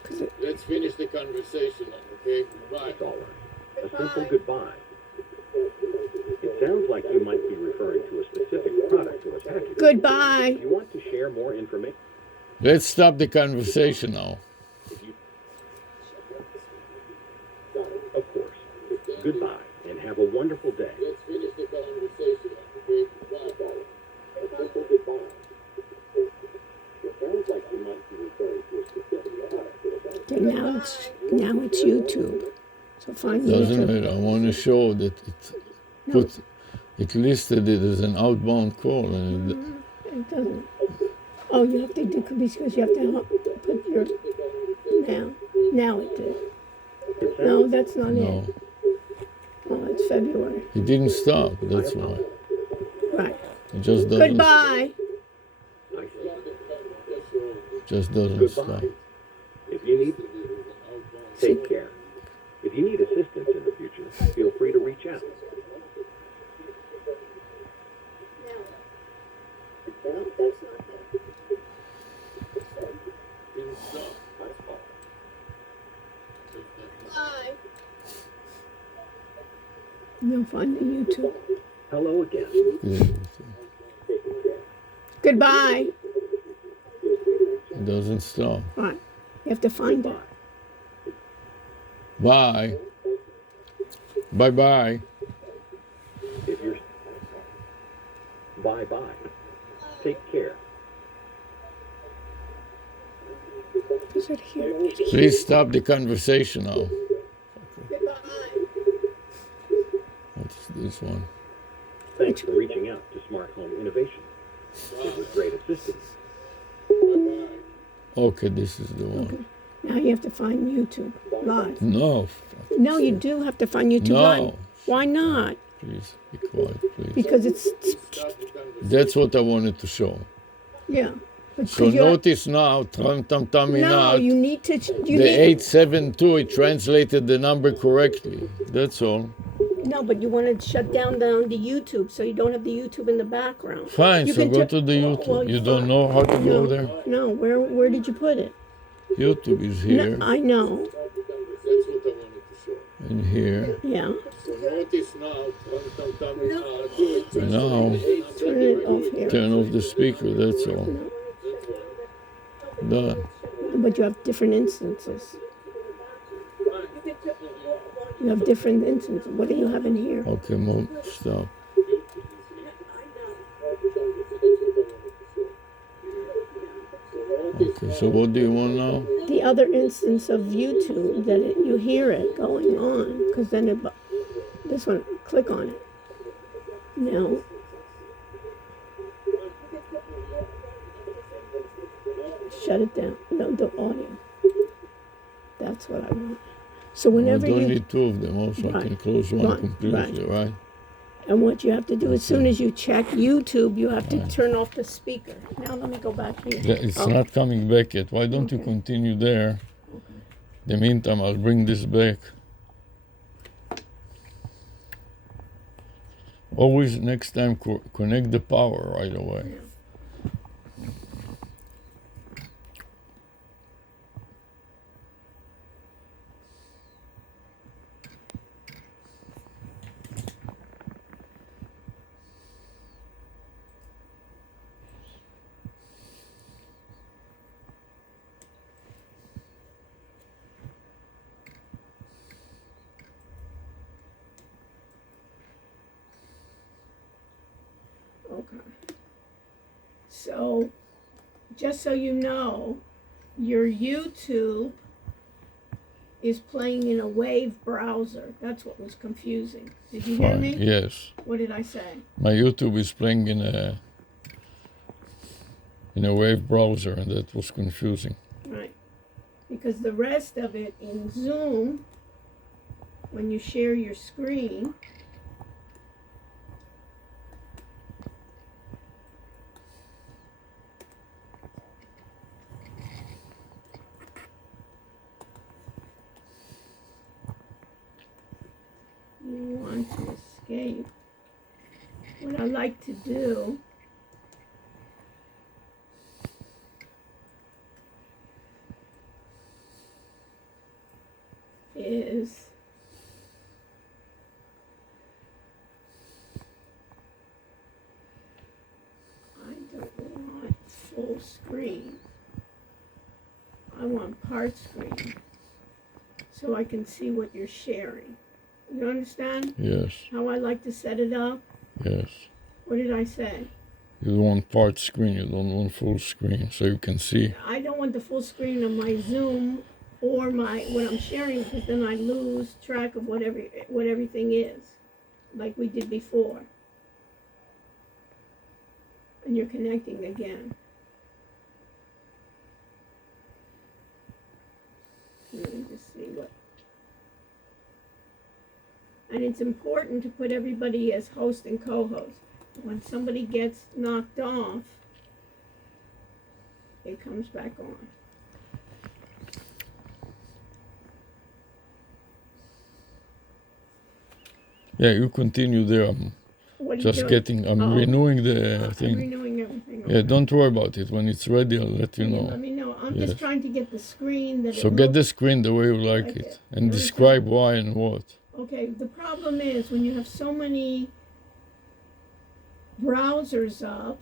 'Cause it, Let's finish the conversation now, okay? Goodbye. It's all right. A simple goodbye. It sounds like you might be referring to a specific product or package. goodbye. If you want to share more information, Let's stop the conversation now. of course. Goodbye, and have a wonderful day. Let's finish the conversation now, okay? Goodbye. A simple goodbye. It sounds like you might be referring to a specific product or package. Okay, now it's YouTube. So find Doesn't YouTube. matter. I want to show that it listed it as an outbound call, and It doesn't. Oh, you have to do because you have to put your now it did. It No, sounds that's not no, it. Oh, it's February. it didn't stop. That's why. Right. It just doesn't. Goodbye. I see. Just doesn't Goodbye. stop. If you need, take care. If you need assistance in the future, feel free to reach out. Now find the YouTube. Hello again. Yeah, Goodbye. it doesn't stop. Right. You have to find it. Bye. Bye bye. If you're, bye bye. Take care. Is it here? Please stop the conversation now. What's this one? Thanks for reaching out to Smart Home Innovation. It was great assistance. Okay, this is the one. Now you have to find YouTube live. No, No, you do have to find YouTube No. live. Why not? please be quiet, please. Because it's That's what I wanted to show. yeah. But So 'cause you're- notice now, Tam Tam Tam no, Inat, you need to. You the need, 872, it translated the number correctly. That's all. no, but you want to shut down the YouTube so you don't have the YouTube in the background. Fine, You so can go ju- to the well, YouTube. You fine. don't know how to go there? No, where did you put it? YouTube is here. No, I know. That's what I wanted to show. And here. Yeah. So notice now, Tam Tam Inat, now, Turn it off here. turn off the speaker, that's all. Done. But you have different instances. You have different instances. What do you have in here? Okay, move, stop. Okay, so what do you want now? The other instance of YouTube that you hear it going on, because then this one, click on it. Now, shut it down. No, the audio. That's what I want. So I whenever don't you need two of them. Also, I Right, can close one right, completely, right? and what you have to do as soon Okay. as you check YouTube, you have to Right. turn off the speaker. Now let me go back here. It's Oh, not coming back yet. Why don't you Okay. continue there? okay. In the meantime, I'll bring this back. Always next time connect the power right away. Yeah. Okay. So, just so you know, your YouTube is playing in a Wave browser. That's what was confusing. Did you hear Fine. me? Yes. What did I say? My YouTube is playing in a Wave browser, and that was confusing. Right. Because the rest of it in Zoom, when you share your screen, you want to escape. What I like to do is I don't want full screen. I want part screen so I can see what you're sharing. You understand Yes. how I like to set it up? Yes. What did I say? You want part screen. You don't want full screen, so you can see. I don't want the full screen of my Zoom or what I'm sharing, because then I lose track of what everything is, like we did before. And you're connecting again. Let me just see what. And it's important to put everybody as host and co-host. When somebody gets knocked off, it comes back on. Yeah, you continue there. I'm What are you just doing? getting. I'm Oh. renewing the I'm thing. renewing everything. Yeah, Okay. don't worry about it. When it's ready, I'll let you You know. let me know. I'm Yes. just trying to get the screen that So it get looks the screen the way you like like it, it. and You describe understand? why and what. Okay, the problem is when you have so many browsers up,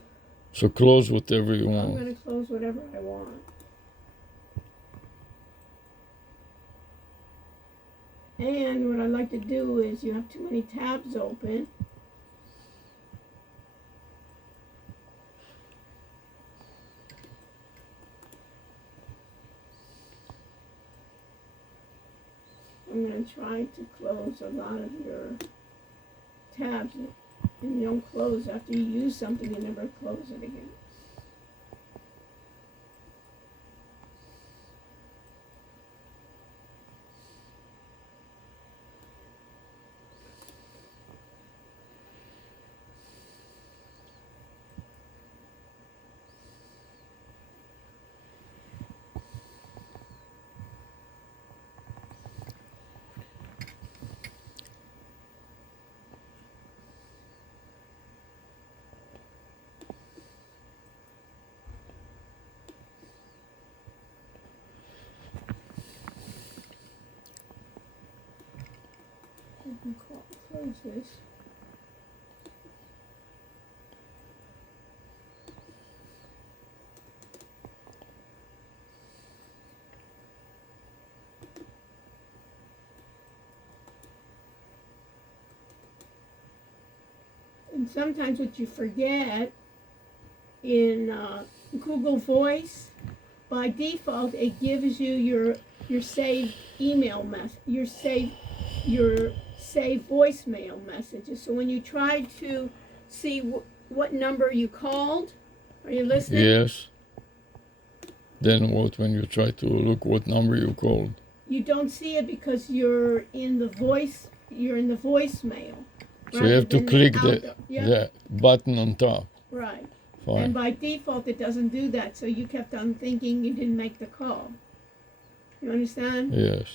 So close whatever you I'm want. going to close whatever I want. And what I like to do is you have too many tabs open. I'm going to try to close a lot of your tabs. And you don't close after you use something, you never close it again. I can close this. And sometimes what you forget in Google Voice, by default, it gives you your saved email your saved your saved voicemail messages. So when you try to see what number you called, are you listening? Yes. Then what when you try to look what number you called? You don't see it because you're in the voicemail. So you have to click Yeah. the button on top. Right. Fine. And by default, it doesn't do that. So you kept on thinking you didn't make the call. You understand? Yes.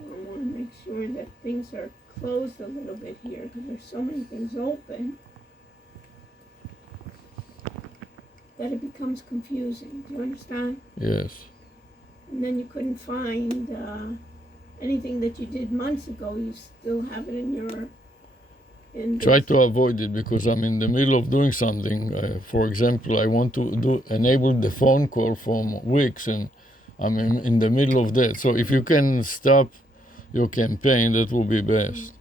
I want to make sure that things are closed a little bit here because there's so many things open that it becomes confusing. Do you understand? Yes. And then you couldn't find anything that you did months ago. You still have it in your. Try to avoid it because I'm in the middle of doing something. For example, I want to enable the phone call from Wix, and I'm in the middle of that. So if you can stop your campaign, that will be best.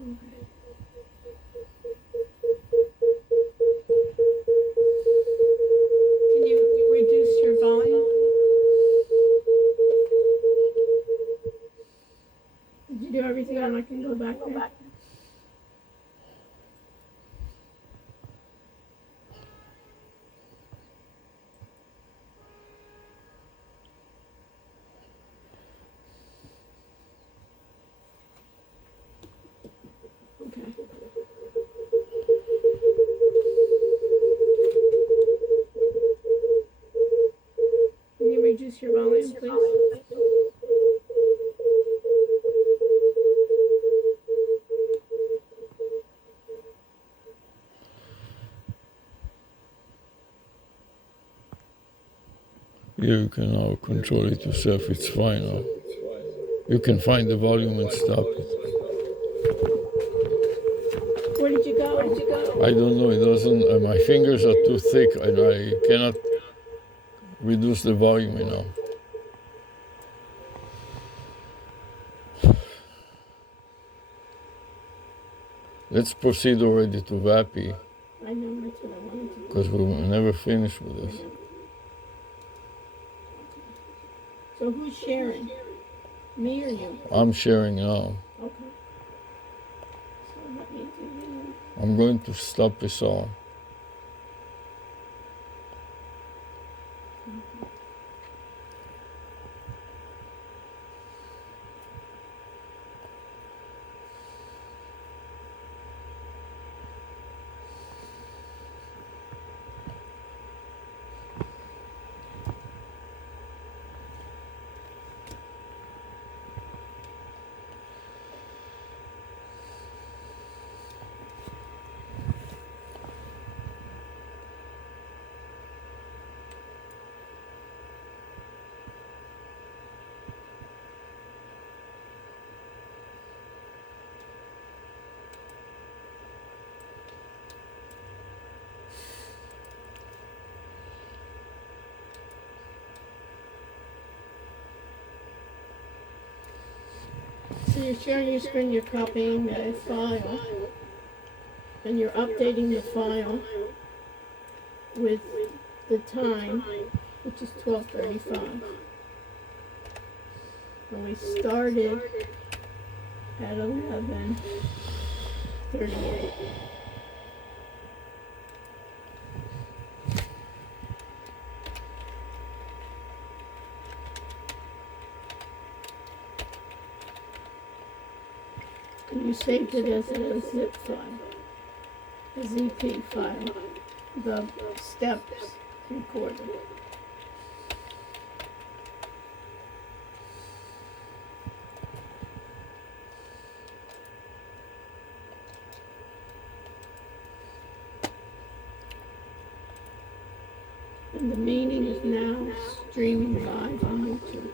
Okay. Can you reduce your volume? Did you do everything and I can go back there? Okay. Can you reduce your volume, please? You can now control it yourself. It's fine now. You can find the volume and stop it. Where did you go? I don't know. It doesn't. My fingers are too thick, and I cannot reduce the volume. Let's proceed already to VAPI I know, that's what I wanted to do. because we will never finish with this. So who's sharing? Me or you? I'm sharing now. Okay. So let me do. I'm going to stop this all. So you're sharing your screen, you're copying the file, and you're updating the file. with the time, which is 12:35. And we started at 11:38. And you saved it as a zip file, a ZP file, the steps recorded. And the meeting is now streaming live on YouTube.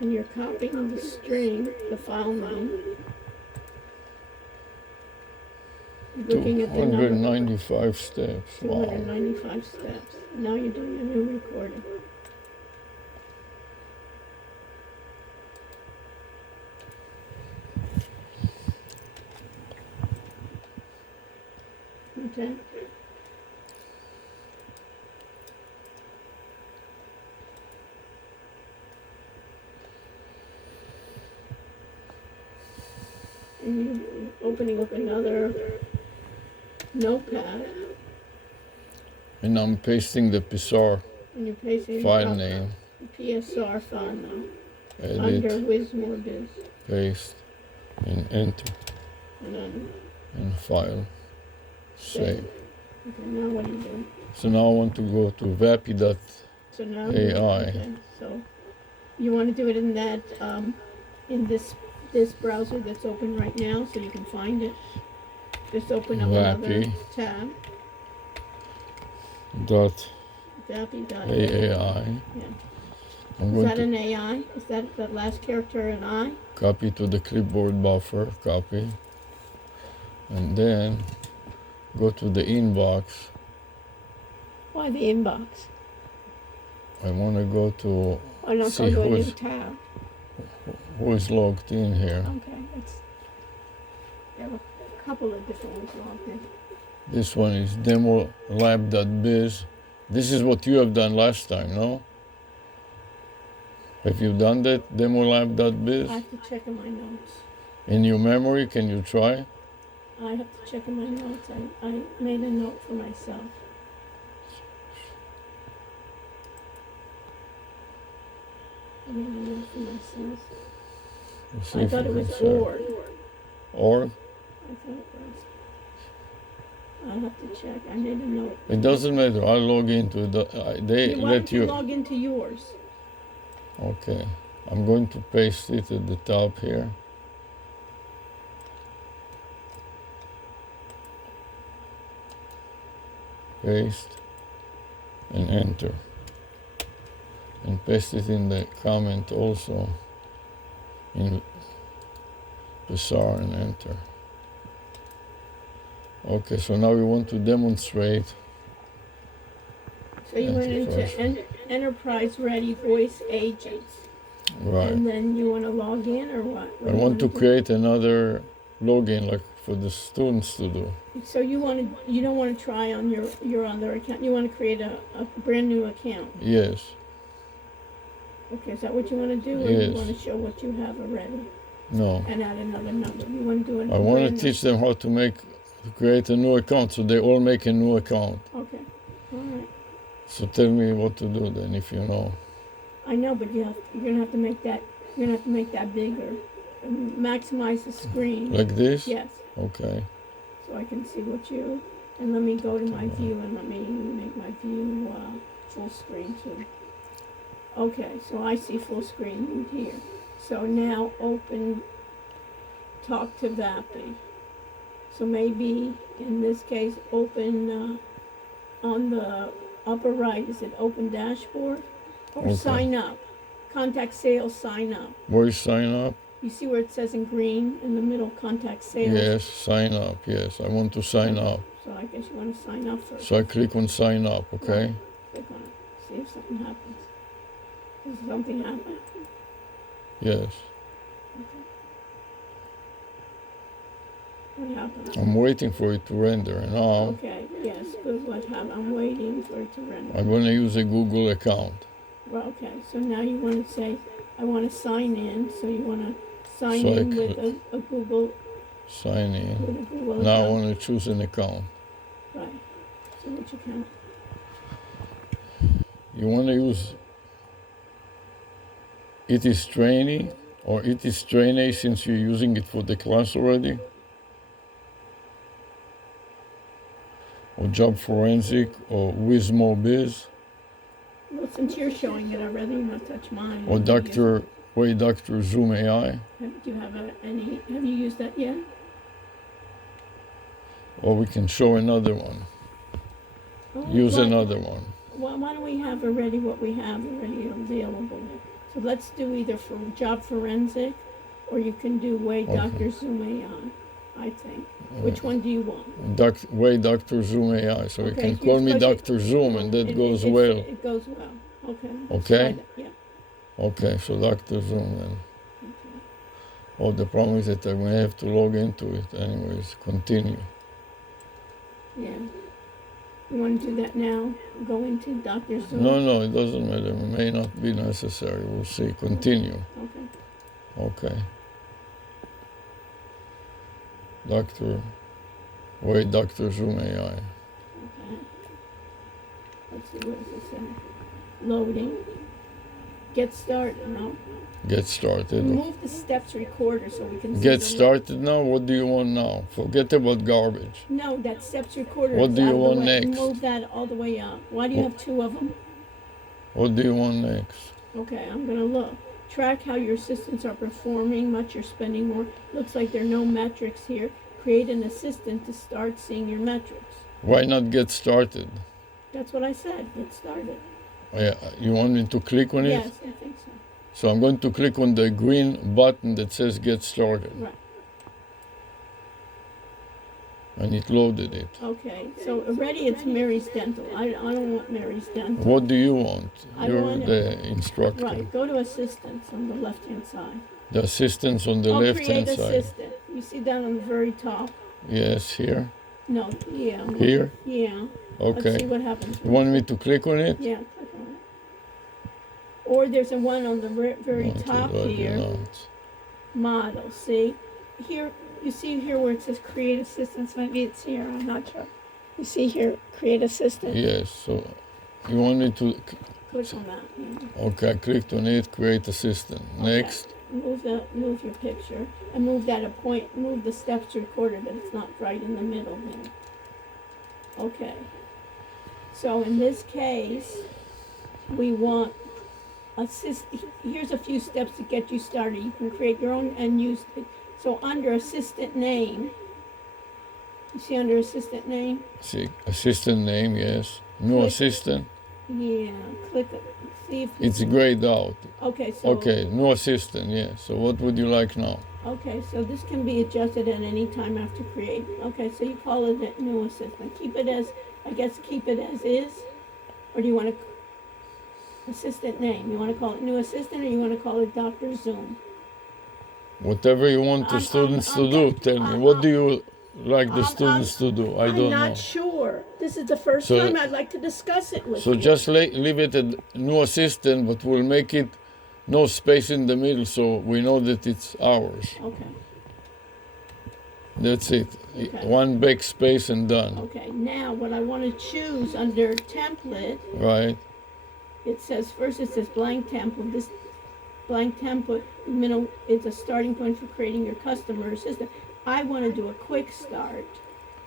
And you're copying the string, the file name. You're looking at the number, 295 steps. Wow. 295 steps. Now you're doing a new recording. Okay. And you're opening up another notepad, And I'm pasting the PSR and you're pasting file up name, the PSR file now edit, under WizMoreBiz, paste, and enter, and then and file, save. okay, now what are you doing? So now I want to go to vapi.ai. So now okay, so you want to do it in that in this browser that's open right now, so you can find it. Just open up another Vapi. tab. Dot Vapi.ai. AAI. Yeah. I'm Is going that to an AI? Is that last character an I? copy to the clipboard buffer, copy, and then go to the inbox. Why the inbox? I want to go to Why not see go to a new who's, tab? who is logged in here. Okay, it's there are a couple of different ones logged in. This one is demolab.biz. This is what you have done last time, no? Have you done that, demolab.biz? I have to check in my notes. In your memory, can you try? I have to check in my notes. I made a note for myself. I made a note for myself. Let's see I if thought you it was can search. org. Org? I thought it was. I'll have to check. I made a note. It doesn't matter. I'll log into the. They Why let don't you you. log into yours? Okay. I'm going to paste it at the top here. Paste and enter. And paste it in the comment also in Psar and enter. Okay, so now we want to demonstrate. So you went into enterprise ready voice agents. Right. And then you want to log in or what? What I do you want to do? create another login like for the students to do. So you don't want to try on your other account. You want to create a brand new account. Yes. Okay, is that what you want to do, or Yes. you want to show what you have already No. and add another number? You want to do it? I want to teach them how to create a new account, so they all make a new account. Okay, all right. So tell me what to do then, if you know. I know, but you're gonna have to make that. You're gonna have to make that bigger. Maximize the screen. Like this? Yes, Okay. so I can see what you. And let me go to my view and let me make my view full screen too. Okay, so I see full screen here. So now open Talk to Vapi. So maybe in this case open on the upper right, is it open dashboard? Or Okay. sign up. Contact sales sign up. Where is sign up? You see where it says in green in the middle, contact sales? Yes, sign up. Yes, I want to sign up. So I guess you want to sign up first. So I click on sign up, okay? Click on it. See if something happens. Does something happen? Yes. What happened? I'm waiting for it to render. Now Okay, yes, good. What happened? I'm waiting for it to render. I'm going to use a Google account. Well, okay, so now you want to say, I want to sign in. So you want to sign So I in with click a Google, sign in. with a Google Now I account. want to choose an account. Right. So which account? You want to use It is Trainee or It is Trainee since you're using it for the class already? Or Job Forensic or WizMoBiz Well, since you're showing it, I'd rather you not touch mine. or Dr. Zoom AI, Do you have have you used that yet? or we can show another one. Oh, Use why- another one. Well, why don't we have already what we have already available? So let's do either for Job Forensic, or you can do Way Okay. Dr. Zoom AI, I think. Which one do you want? Dr. Zoom AI, so you Okay, can so call you me put Dr. Zoom and that goes it- well. It goes well. Okay. let's Okay. try that. Yeah. Okay, so Dr. Zoom then. Okay. Oh, the problem is that I may have to log into it anyways. Continue. Yeah. You want to do that now? Go into Dr. Zoom? No, it doesn't matter. It may not be necessary. We'll see. Continue. Okay. Okay. Dr. Zoom AI. Okay. Let's see, what does it say? Loading. Get started, no? Get started. Remove the steps recorder so we can see Get the- started now? What do you want now? Forget about garbage. No, that steps recorder What is do you out of the want way. next? Move that all the way up. Why do you What- have two of them? What do you want next? Okay, I'm gonna look. Track how your assistants are performing, much you're spending more. Looks like there are no metrics here. Create an assistant to start seeing your metrics. Why not get started? That's what I said. Get started. You want me to click on it? Yes, I think so. So I'm going to click on the green button that says get started. Right. And it loaded it. Okay, so already it's Mary's Dental. I don't want Mary's Dental. What do you want? I You're want the instructor. Right, go to assistants on the left-hand side. The assistants on the Oh, left-hand create side. assistant. You see that on the very top? Yes, here. No, yeah. Here? Yeah. Let's see Okay. what happens. You want me to click on it? Yeah, click on it. Or there's a one on the very Want to top log here. in out. Model, see? Here, you see here where it says create assistants, maybe it's here, I'm not sure. You see here, create assistant? Yes, so you want me to, Click on that. Yeah. okay, I clicked on it, create assistant. Next, Move your picture, and move the steps recorder that it's not right in the middle there. Okay. So in this case, we want here's a few steps to get you started. You can create your own and use it. So under assistant name, you see under assistant name? see, assistant name, yes. New Click. assistant, Yeah, click it. See if it's grayed out. okay, so Okay, new assistant, yes. So what would you like now? okay, so this can be adjusted at any time after create. Okay, so you call it a new assistant. Keep it as is, or do you want to assistant name? You want to call it new assistant, or you want to call it Dr. Zoom? Whatever you want the students to do, tell me. What do you like the students to do? I don't I'm not know. sure. This is the first So- time I'd like to discuss it with So you. just leave it at new assistant, but we'll make it no space in the middle so we know that it's ours. Okay. That's it. Okay. One backspace and done. Okay. Now, what I want to choose under template, Right? it says blank template. This blank template, it's a starting point for creating your customer assistant. I want to do a quick start,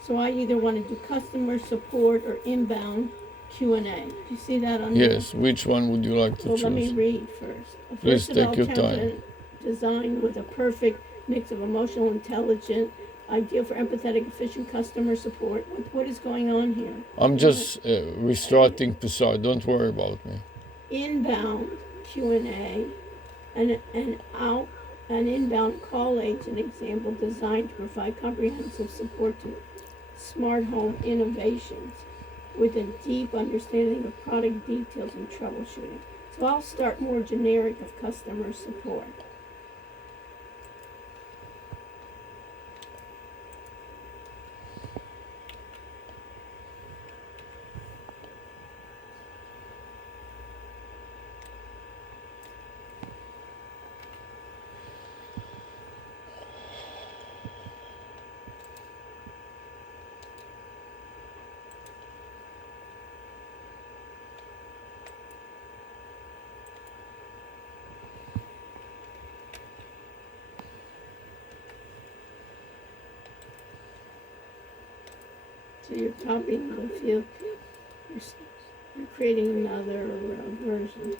so I either want to do customer support or inbound Q&A. Do you see that on there? Yes. Which one would you like to Well, let me choose? read first. A Please take your template designed with a perfect mix of emotional, intelligent, ideal for empathetic, efficient customer support. What is going on here? I'm just restarting Pissar. Don't worry about me. Inbound Q&A, an inbound call agent example designed to provide comprehensive support to smart home innovations with a deep understanding of product details and troubleshooting. So I'll start more generic of customer support. So you're copying the field. You're creating another version.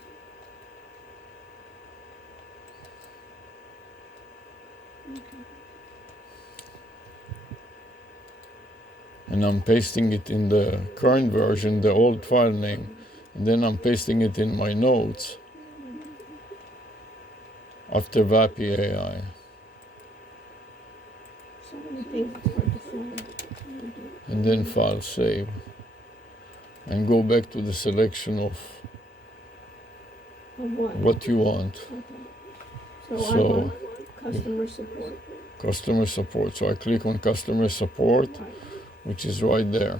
Okay. And I'm pasting it in the current version, the old file name, and then I'm pasting it in my notes after VAPI AI. So many things it's hard to find. And then file save. And go back to the selection of what you want. Okay. So I So, want customer support. customer support. So I click on customer support, Right. which is right there.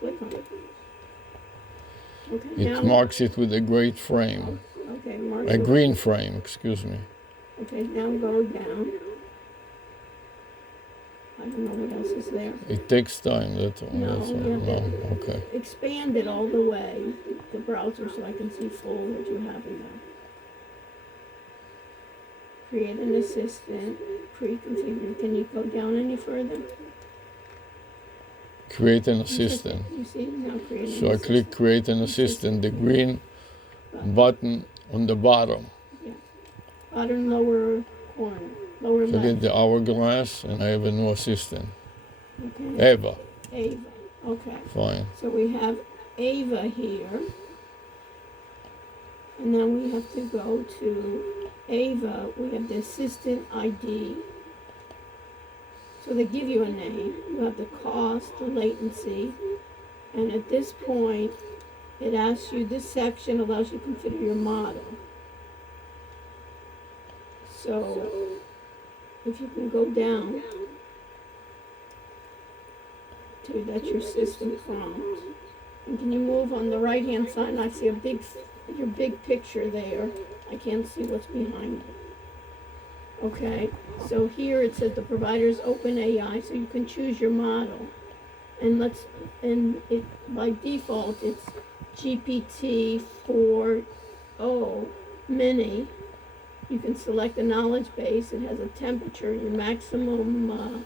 Click on it. Okay. It now, marks it with a great frame, okay, mark a it. green frame, excuse me. Okay, now go down. I don't know what else is there. It takes time, that's all. No, That's all. you have No, to okay. expand it all the way, the browser, so I can see full what you have in there. Create an assistant, pre-configure. Can you go down any further? Create an assistant. You see, now create an So I assistant. click create an assistant, the green button on the bottom. Yeah. Bottom lower corner, lower So I left. get the hourglass and I have a new assistant. Okay. Eva, Ava. Okay. fine. So we have Ava here. And then we have to go to Ava. We have the assistant ID. So they give you a name. You have the cost, the latency. And at this point, it asks you, this section allows you to configure your model. So if you can go down to, that's your system prompt. And can you move on the right hand side? And I see your big picture there. I can't see what's behind it. Okay, so here it says the provider is OpenAI, so you can choose your model. And it by default it's GPT-4o mini. You can select a knowledge base. It has a temperature, your maximum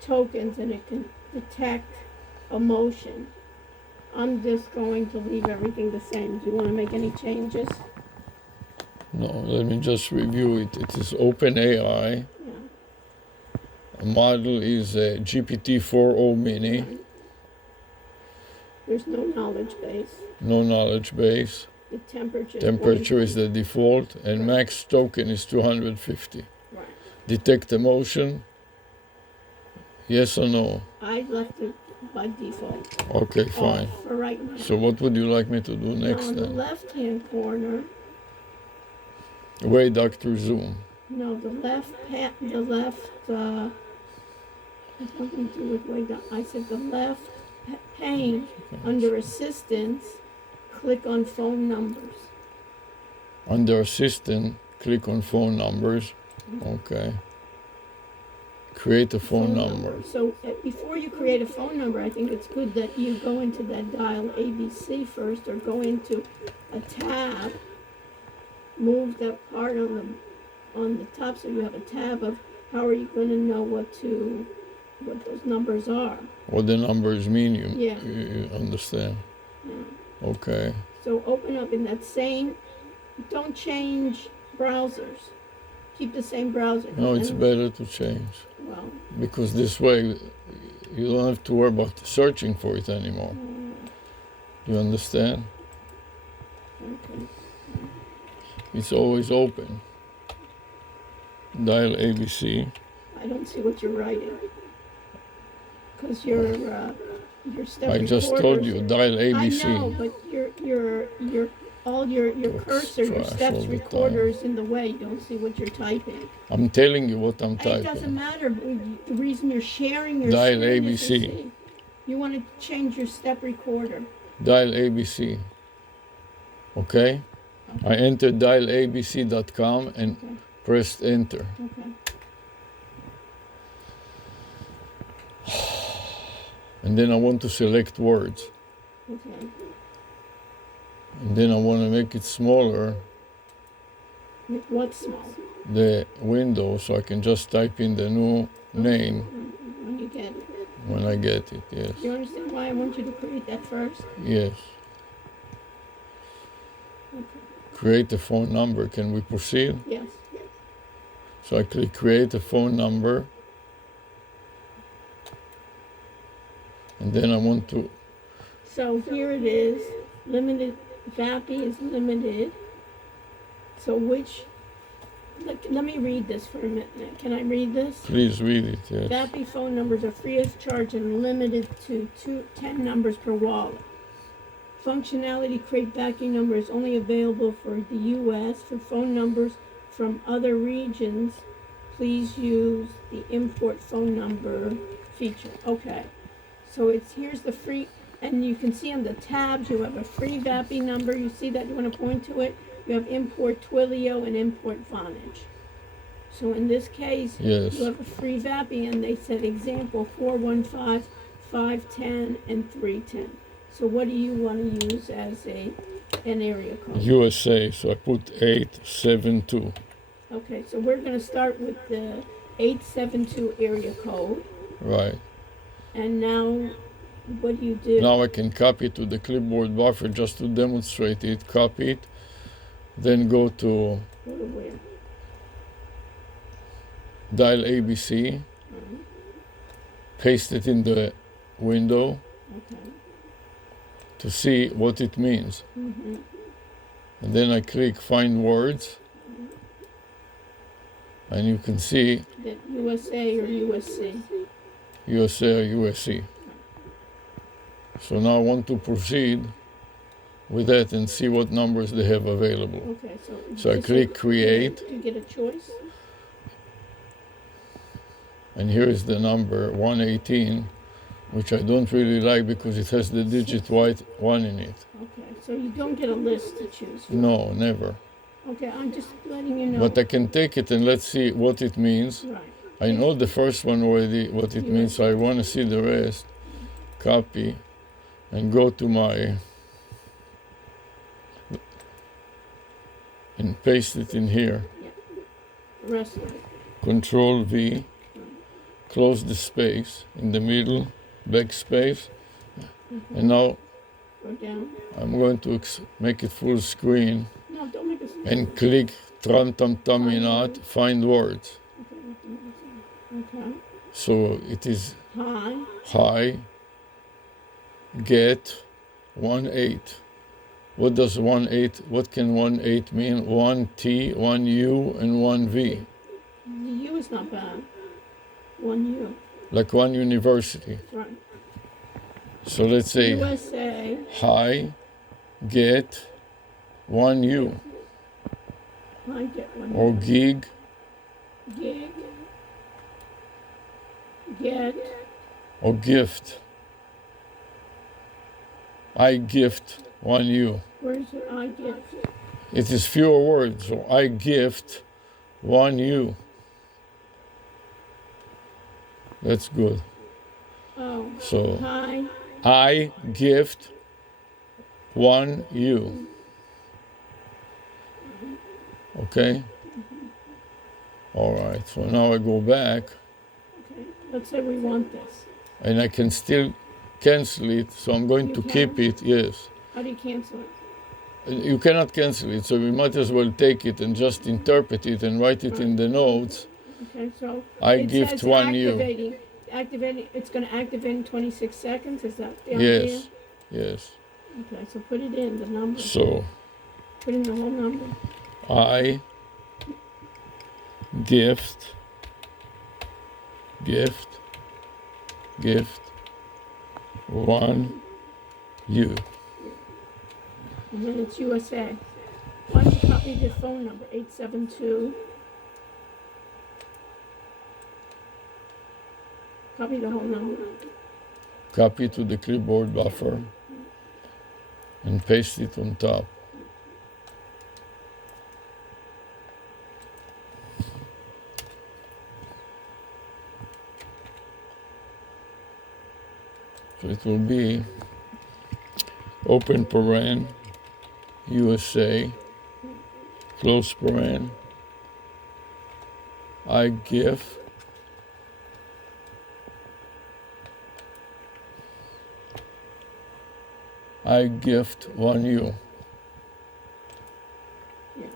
tokens, and it can detect emotion. I'm just going to leave everything the same. Do you want to make any changes? No, let me just review it. It is OpenAI. Yeah. A model is a GPT-4o mini, Right. There's no knowledge base. no knowledge base. The temperature. Temperature is the default, and max token is 250. Right. Detect emotion, yes or no? I left it by default. Okay, fine. Off for right now. So what would you like me to do Now next on the then? left-hand corner, Wait, Dr. Zoom. no, the left, there's nothing to do with way down. I said the left pane under assistance, click on phone numbers. Under assistant, click on phone numbers. Okay. Create a phone number. So before you create a phone number, I think it's good that you go into that dial ABC first, or go into a tab, move that part on the top so you have a tab of how are you going to know what those numbers are. What the numbers mean, you Yeah. you understand? Yeah. Okay. So open up in that same, don't change browsers. Keep the same browser. No, it's And- better to change. Well, Because this way, you don't have to worry about searching for it anymore. You understand? okay. It's always open. Dial ABC. I don't see what you're writing. Because your step I just told you, dial ABC. I know, but all your cursor, your trash steps all the recorder time. is in the way. You don't see what you're typing. I'm telling you what I'm It doesn't typing. matter. The reason you're sharing your Dial screen is to ABC. see. You want to change your step recorder. Dial ABC. Okay? I entered dialabc.com and Okay. pressed enter. Okay. And then I want to select words. Okay. And then I want to make it smaller, Make what small? the window, so I can just type in the new name. When you get it. when I get it, yes. You understand why I want you to create that first? Yes. Okay. Create a phone number. Can we proceed? Yes. So I click create a phone number. And then I want to, So here it is. Limited. VAPI is limited. So which? Let me read this for a minute. Can I read this? please read it, yes. VAPI phone numbers are free of charge and limited to 10 numbers per wallet. Functionality create backing number is only available for the U.S. For phone numbers from other regions, please use the import phone number feature. Okay, so here's the free, and you can see on the tabs you have a free VAPI number. You see that? You want to point to it? You have import Twilio and import Vonage. So in this case, Yes. you have a free VAPI, and they said example 415, 510, and 310. So what do you want to use as an area code? USA, so I put 872. Okay, so we're going to start with the 872 area code. Right. And now, what do you do? Now I can copy it to the clipboard buffer just to demonstrate it. Copy it. Then go to Go to where? dial ABC. Paste it in the window Okay. to see what it means. Mm-hmm. And then I click find words. And you can see That USA or USC? USA or USC. So now I want to proceed with that and see what numbers they have available. Okay, So I this click is- create. You get a choice? And here is the number 118, which I don't really like because it has the digit white 1 in it. Okay, so you don't get a list to choose from? No, never. Okay, I'm just letting you know. But I can take it and let's see what it means. Right. I know the first one already, what it means, so I want to see the rest. Copy and go to my, and paste it in here. The rest of it. Control V, close the space in the middle, backspace. And now Go down. I'm going to make it full screen No, don't make a and click Tram Tam Taminat, find words. Okay. So it is Hi. high, get, 1-8. What does 1-8, what can 1-8 mean? 1 T, 1 U, and 1 V. The U is not bad. 1 U. Like one university. Right. So let's say USA. high, get, 1 U. I get 1 Or U. gig, Gig. Get. or gift. I gift, 1 U. Where's it? I get. It is fewer words, so I gift, 1 U. That's good. Oh. So Hi. I gift, 1 U. Okay? All right, so now I go back Okay. Let's say we want this. and I can still cancel it, so I'm going You to can? keep it, yes. How do you cancel it? You cannot cancel it, so we might as well take it and just interpret it and write it in the notes. Okay, so I it gift says 1 U. activating. It's going to activate in 26 seconds. Is that the Yes, idea? yes. Okay, so put it in the number. So Put in the whole number. I gift, 1 U. And then it's USA. Why don't you copy the phone number? 872. Copy the whole number. Copy to the clipboard buffer and paste it on top. So it will be open paren, USA, close paren, I give I gift one you. Yeah.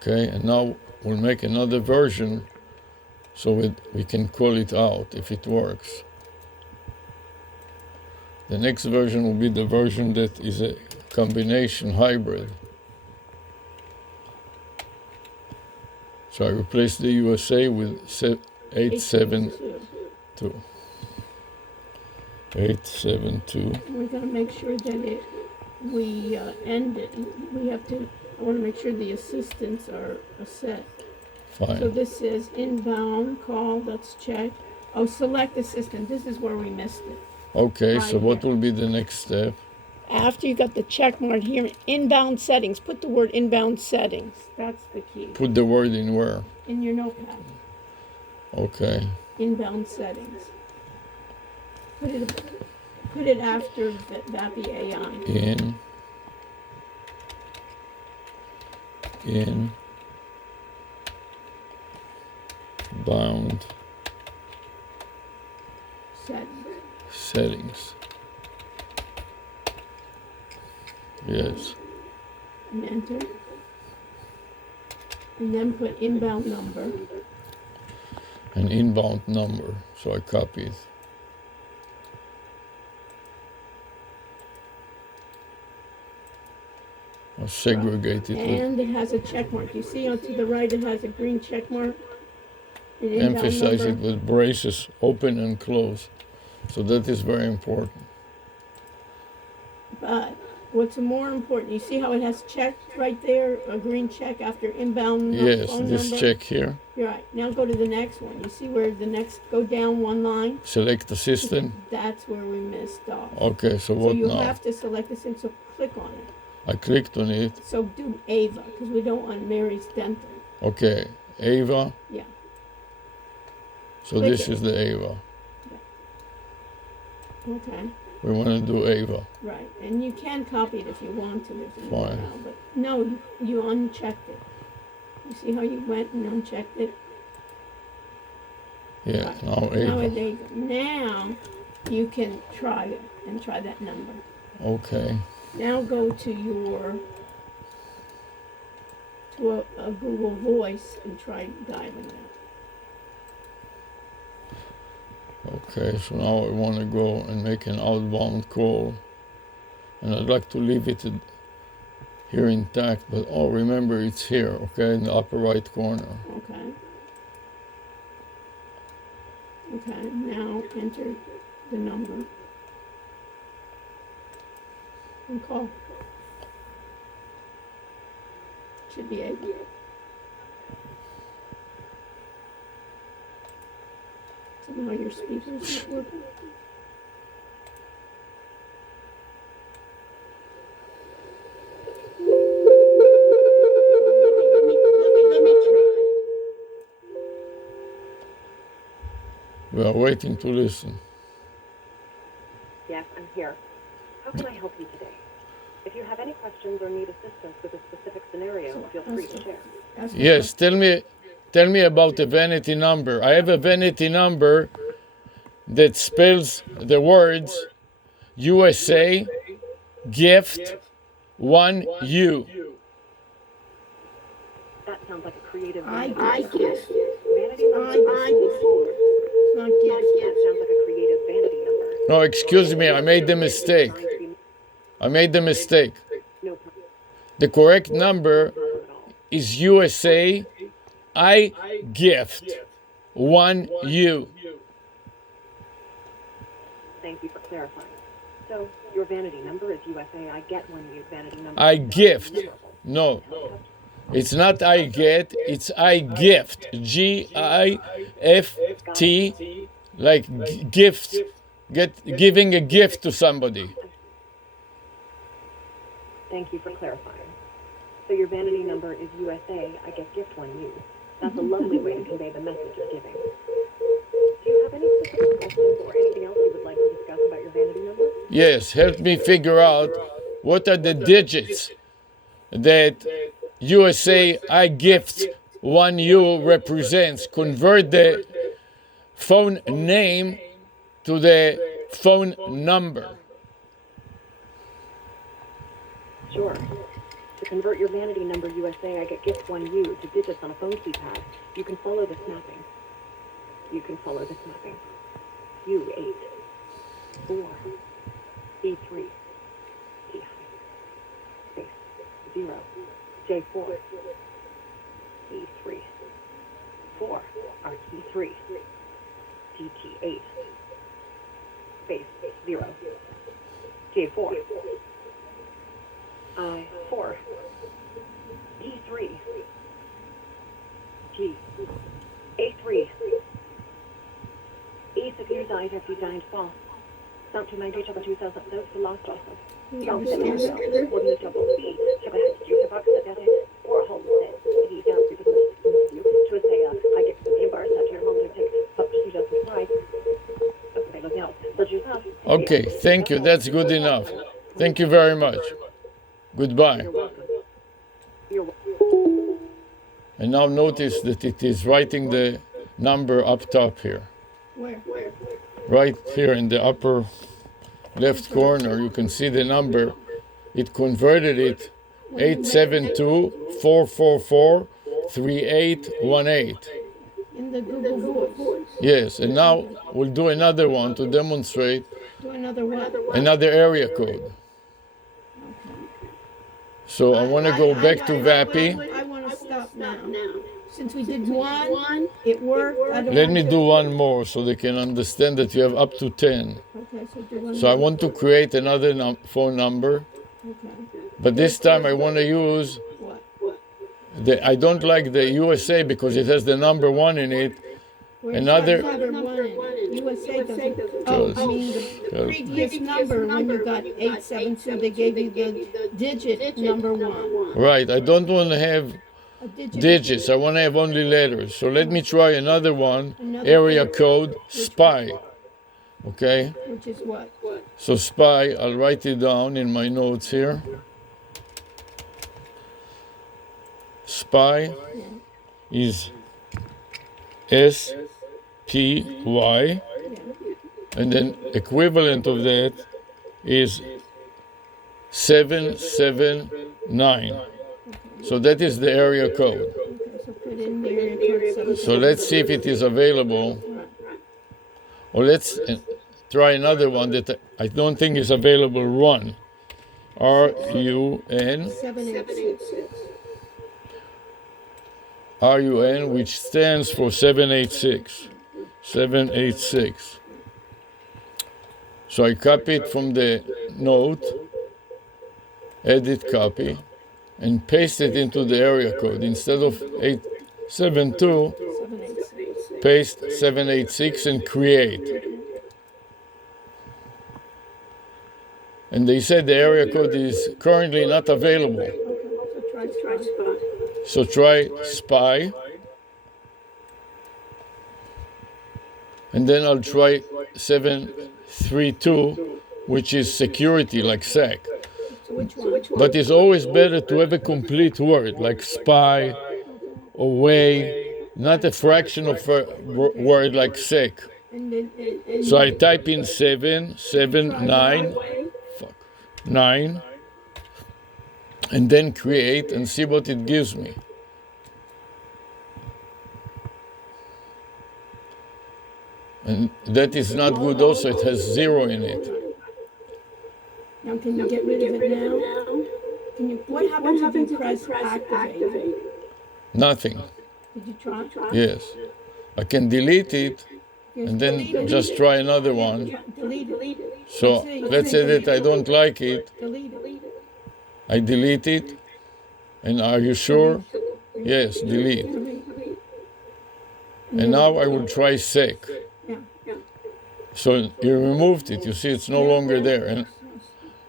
Okay, and now we'll make another version so we can call it out if it works. The next version will be the version that is a combination hybrid. So I replaced the USA with 872. 872. We're gonna make sure that we end it. We have to, I wanna make sure the assistants are set. So Fine. this says inbound call, let's check. Oh, select assistant, this is where we missed it. Okay, so Right what here. will be the next step? After you got the check mark here, inbound settings, put the word inbound settings. That's the key. Put the word in where? In your notepad, Okay. inbound settings. Put it after VAPI AI. In bound settings. Yes. And enter. And then put inbound number. An inbound number. So I copy it. I'll segregate it with And it has a check mark. You see on to the right it has a green check mark? An inbound emphasize it number. with braces open and close. So that is very important. But what's more important, you see how it has checked right there, a green check after inbound Yes, phone this number? check here. You're right. Now go to the next one. You see where the next, go down one line? Select assistant. That's where we missed off. Okay, so So what you now? have to select this and so click on it. I clicked on it. So do Ava, because we don't want Mary's dental. Okay, Ava. Yeah. So Click this it. is the Ava. Okay. We want to do Ava. Right. And you can copy it if you want to. There's no Fine. doubt, but no, you unchecked it. You see how you went and unchecked it? Yeah, Right. now Now there Ava. you go. Now you can try it and try that number. Okay. Now go to your a Google Voice and try dialing that. Okay, so now I want to go and make an outbound call. And I'd like to leave it here intact, but oh, remember it's here, okay, in the upper right corner. Okay. Okay, now enter the number and call. Should be able. So now your speaker's not working. Let me try. We are waiting to listen. Yes, I'm here. How can I help you today? If you have any questions or need assistance with a specific scenario, feel free to share. Ask the Yes, tell me about the vanity number. I have a vanity number that spells the words USA gift 1U. That sounds like a creative I vanity. guess. Vanity number. I guess. It's not That gift. sounds like a creative vanity number. No, excuse me, I made the mistake. Trying to be I made the mistake. no problem The correct number at all. is USA I gift 1U. Thank you for clarifying. So your vanity number is USA. I get when you vanity number. I is gift. memorable. No, it's not I get, it's I gift. G-I-F-T, like gift. Giving a gift to somebody. Thank you for clarifying. So your vanity number is USA. I get gift when you. That's a lovely way to convey the message of giving. Do you have any specific questions or anything else you would like to discuss about your vanity number? Yes, help me figure out what are the digits that USA I gift 1U represents. Convert the phone name to the phone number. Sure. To convert your Vanity number USA, I get gift 1U to digits on a phone keypad. You can follow the snapping. U8, 4, E3, T space, 0, J4, E3, 4, R key 3, GT8, space, 0, J4, I4, E3, G, A3, E secures I after you dined false. Sound to 90 double 2000 notes for lost also. Sound to the also. Or the double B. Shabba has you box that it. Or a home set. He down to you. To say, I get some neighbors that your home to take. But she doesn't try. Okay, look out. But you have. Okay, thank you. That's good enough. Thank you very much. Goodbye. You're welcome. You're welcome. And now notice that it is writing the number up top here. Where? Right here in the upper left corner, you can see the number. It converted it 872-444-3818. In the Google Voice. Yes, and now we'll do another one to demonstrate Do another what? another area code. So I want to go back to VAPI. I want to stop now. Since we did one, it worked. I don't Let want me to- do one more so they can understand that you have up to 10. Okay, so do one So I more. want to create another phone number, Okay. but this time I want to use What? I don't like the USA because it has the number 1 in it. Where's Another- that number one in? USA doesn't. Oh, Does. I mean the previous number when you got 872, they gave you the digit number 1. Right, I don't want to have A digit. digits, I want to have only letters. So let me try another one, Another area area. code, SPY. Okay, Which is what? so SPY, I'll write it down in my notes here. SPY is SPY, and then equivalent of that is 779. So that is the area code. Okay, so put in the area code 7. So let's see if it is available. Or let's try another one that I don't think is available. Run. RUN, 786. RUN, which stands for 786. 786. So I copy it from the note, edit copy, and paste it into the area code. Instead of 872, 786. paste 786 and create. And they said the area code is currently not available. Okay, so try spot. So try SPY. And then I'll try 732, which is security, like SEC. So which one? But it's always better to have a complete word, like SPY, away, not a fraction of a word like SEC. And then, So I type in 9, and then create and see what it gives me. And that is not good also, it has 0 in it. now can you get rid of it now? Can you, what happens if you press activate? Nothing, Did you try? yes. I can delete it and then just try another one. Delete it. So let's say that I don't like it, Delete it. I delete it. And are you sure? Yes, delete. And now I will try SEC. Yeah. So you removed it, you see it's no longer there. And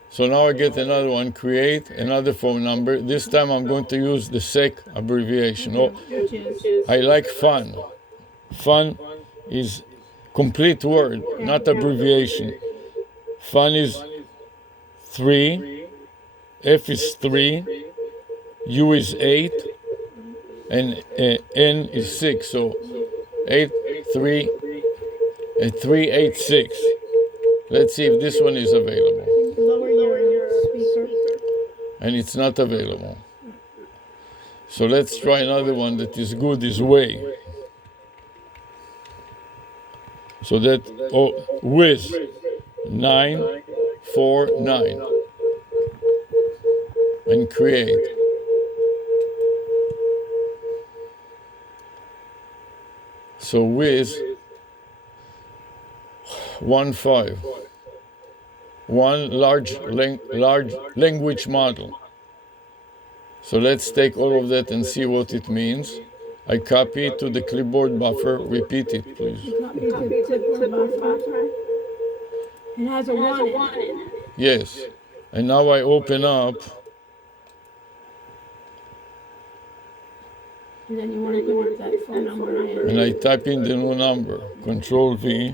so now I get another one, create another phone number. This time I'm going to use the SEC abbreviation. Oh, Which is I like fun. Fun is complete word, not abbreviation. Fun is 3, F is 3, U is 8, and N is 6. So 8, 3, 3, 8, 6. Let's see if this one is available. Lower your speaker. And it's not available. So let's try another one that is good, is way. So that, with 949 and create. So with 15, one large language model. So let's take all of that and see what it means. I copy it to the clipboard buffer. Repeat it, please. Copy to clipboard buffer. It has a 1 in it. Yes. And now I open up, And then you want to put that phone number in. and I type in the new number, Control V.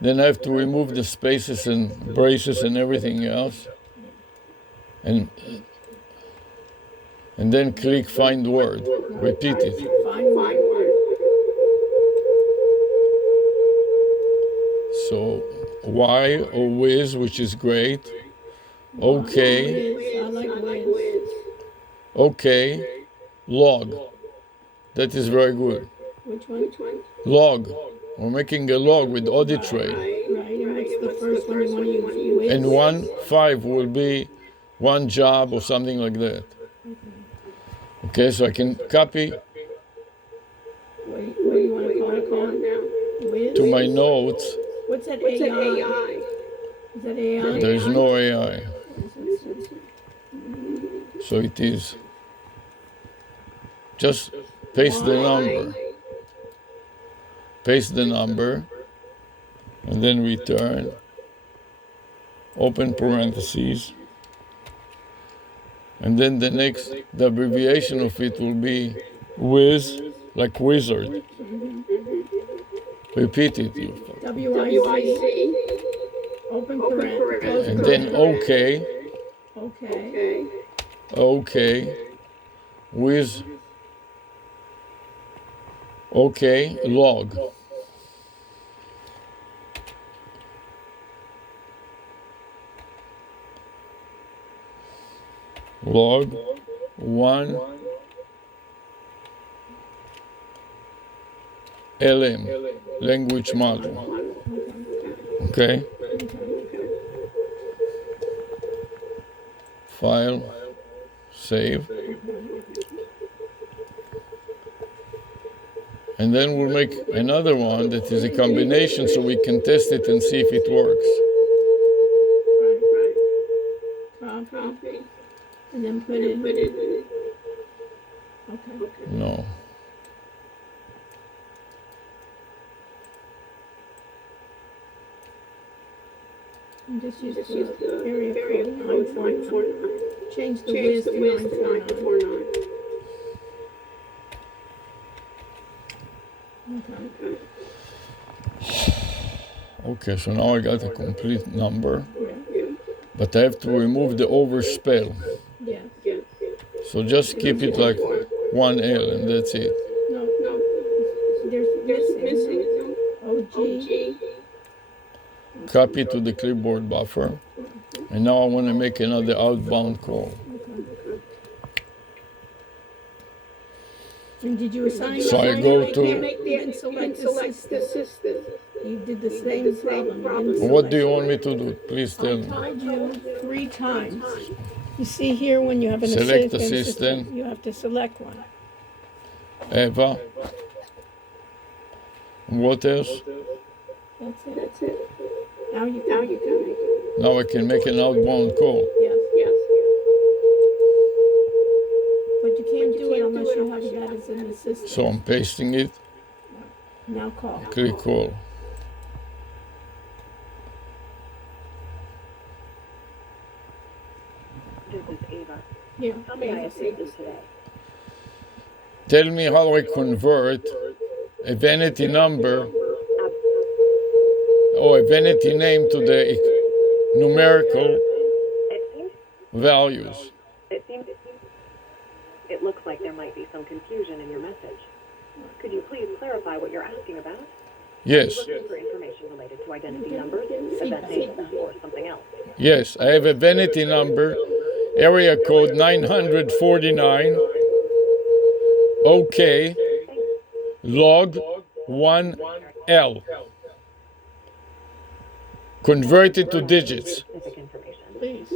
Then I have to remove the spaces and braces and everything else. And then click Find Word. Repeat it. Find word. So Y or Wiz, which is great. Okay. Wiz. I like Wiz. Okay. Log. That is very good. Which one? Log. We're making a log with audit trail. Right. And what's the first one you want to use? Wiz? And 1.5 will be one job or something like that. Okay, so I can copy What do you want to call it now? Wiz? to my notes. What's that AI? Is that AI? There is no AI. So it is. Just paste the number. Paste the number. And then return. Open parentheses. And then the abbreviation of it will be Wiz, like wizard. Repeat it. WIC. Open parentheses. And then OK, Okay. with OK, log. Log 1 LM, language model. Okay? File, save. And then we'll make another one that is a combination so we can test it and see if it works. Copy. And then put it. Okay. No. And just use the area code 949. Change the Wiz to 949. Okay. Okay, so now I got a complete number, Yeah. but I have to remove the overspell. Yes. So just keep it like 1L and that's it. No. There's missing. OG. Copy to the clipboard buffer. And now I want to make another outbound call. And did you assign? So I go to- You didn't select the system. You did the same problem. You didn't What do you select. want me to do? Please I tell me. told you 3 times. You see here when you have an Select assistant, you have to select one. Eva. What else? That's it. Now you can make it. Now I can make an outbound call. Yes. But you can't do it unless you have that as an assistant. So I'm pasting it. Now call. Click call. This is Ava. Yeah. How may I assist you today? Tell me how I convert a vanity number or a vanity name to the numerical values. It looks like there might be some confusion in your message. Could you please clarify what you're asking about? Yes. Looking for information related to identity numbers, event data, or something else. Yes, I have a vanity number, area code 949, OK, log 1L. Convert it to digits. Specific information. Please.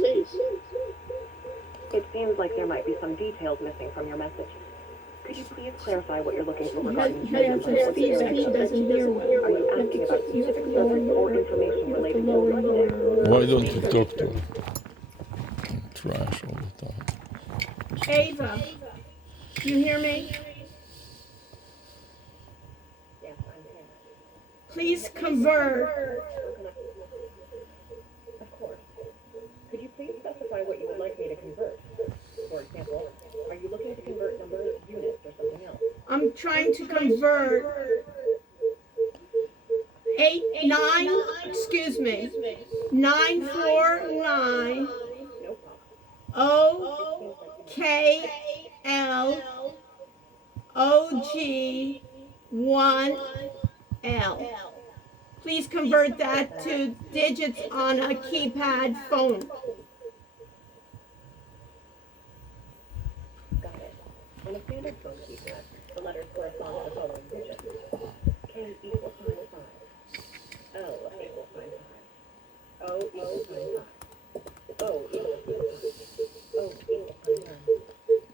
It seems like there might be some details missing from your message. Could you please clarify what you're looking for regarding You have to speak, he doesn't hear well. Are you asking about specific service or information related to a website? Why don't you talk to him? Trash all the time. Ava, you hear me? Yes, I'm here. Please convert. Of course. Could you please specify what you would like me to convert? For example, are you looking to convert numbers, units, or something else? I'm trying to convert 949 No problem. OKLOG1L. Please convert that to digits on a keypad phone. Got it. On a standard phone keypad, the letters correspond to the following digits. K equals sign 5. L equals sign 5. O equals sign 5. O equals sign 5. O equals sign 9.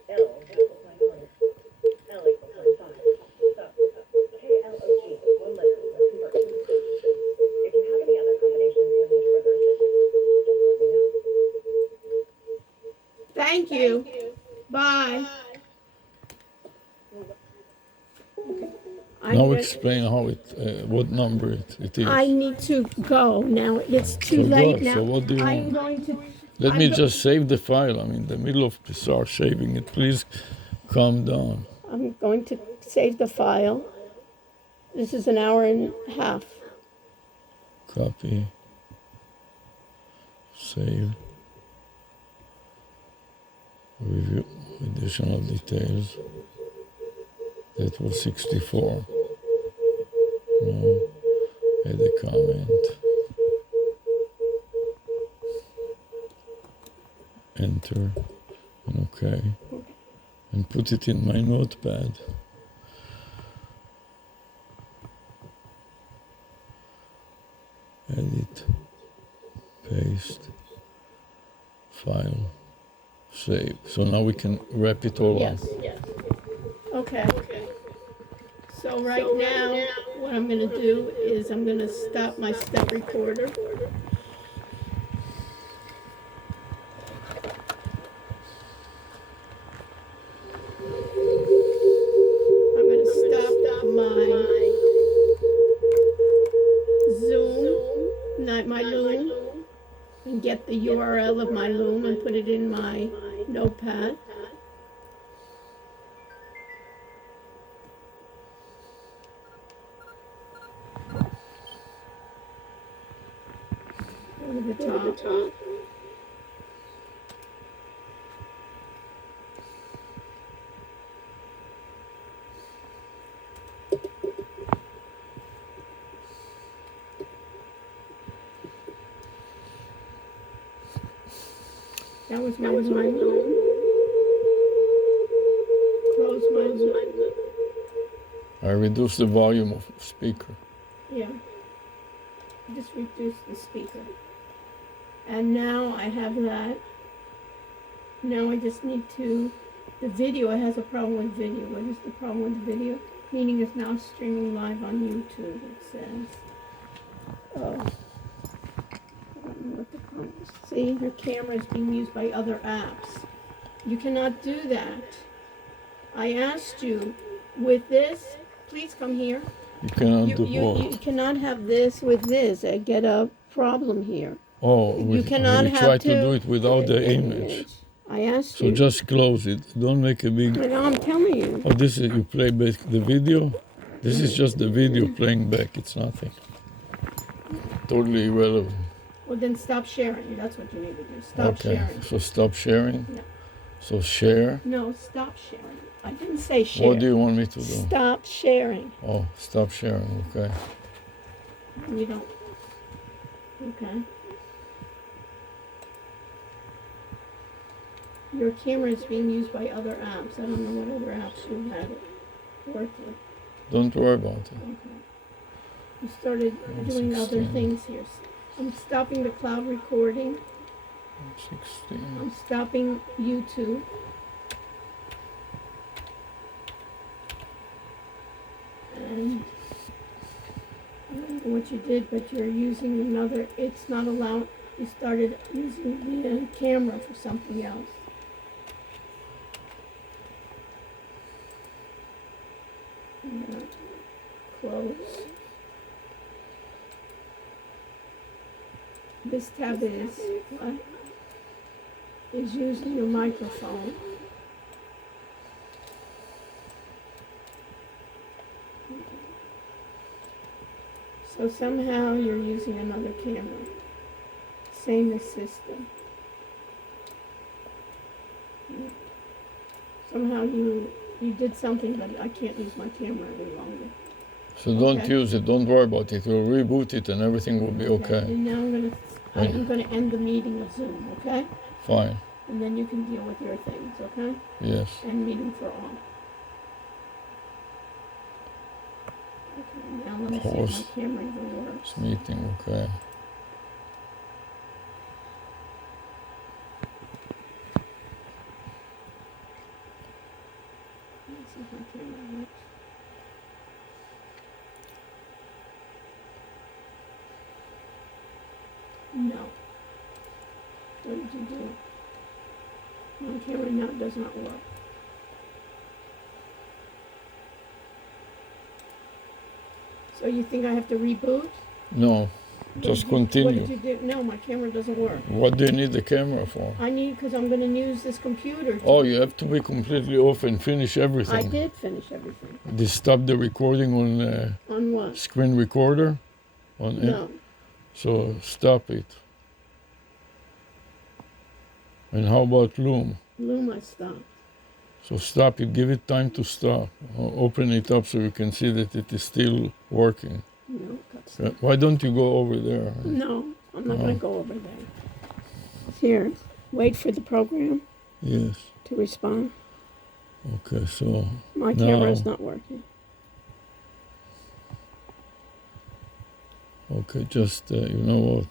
L equals sign 1. L equals sign 5. So, KLOG is one letter with conversion. If you have any other combinations or need further assistance, just let me know. Thank you. Bye. Now explain how what number it is. I need to go now. It's too So late go. now. So what do you I'm want? going to. Let I'm me go- just save the file. I'm in the middle of start saving it. Please calm down. I'm going to save the file. This is an hour and a half. Copy. Save. Review additional details. That was 64. No. Add a comment. Enter. And OK. And put it in my notepad. Edit. Paste. File. Save. So now we can wrap it all Yes. up. Okay. So right now, what I'm going to do is I'm going to stop my step recorder. I'm going to stop my Zoom, not my Loom, and get the URL of my Loom and put it in my notepad. Over the top. That was my Zoom. Close my Zoom. I reduce the volume of speaker. Yeah. Just reduce the speaker. And now I have that. Now I just need to, the video, it has a problem with video. What is the problem with the video? Meaning it's now streaming live on YouTube, it says. Oh. I don't know what the problem is. See, your camera is being used by other apps. You cannot do that. I asked you, with this, please come here. You cannot do You what? cannot have this with this. I get a problem here. Oh, You cannot we have try to do it without the image. I asked So you. just close it. Don't make a big. I know, I'm telling you. Oh, this is you play back the video. This is just the video playing back. It's nothing. Totally irrelevant. Well, then stop sharing. That's what you need to do. Stop Okay. sharing. So stop sharing. No. So share. No, stop sharing. I didn't say share. What do you want me to do? Stop sharing. Oh, stop sharing. Okay. You don't. Okay. Your camera is being used by other apps. I don't know what other apps you had it work with. Don't worry about it. Okay. You started doing other 16. things here. I'm stopping the cloud recording. 16. I'm stopping YouTube. And I don't know what you did, but you're using another. It's not allowed. You started using the camera for something else. I'm gonna close. This tab is what? Is using your microphone. So somehow you're using another camera. Same as system. Somehow you did something, but I can't use my camera any longer. So don't Okay. use it. Don't worry about it. We'll reboot it and everything will be okay. And now I'm gonna end the meeting with Zoom, okay? Fine. And then you can deal with your things, okay? Yes. And meeting for all. Okay, now let me see Pause. if my camera even works. This meeting, okay. Let me see if my camera works. No. What did you do? My camera now does not work. So you think I have to reboot? No, just What continue. did you do? No, my camera doesn't work. What do you need the camera for? I need, because I'm going to use this computer. Oh, you have to be completely off and finish everything. I did finish everything. Did you stop the recording on On what? screen recorder? On it? No. So stop it. And how about Loom? Loom I stopped. So stop it, give it time to stop. Open it up so you can see that it is still working. No, got stopped. Why don't you go over there? No, I'm not going Oh. to go over there. Here, wait for the program Yes. to respond. Okay, so My camera is Now- not working. okay, just you know what?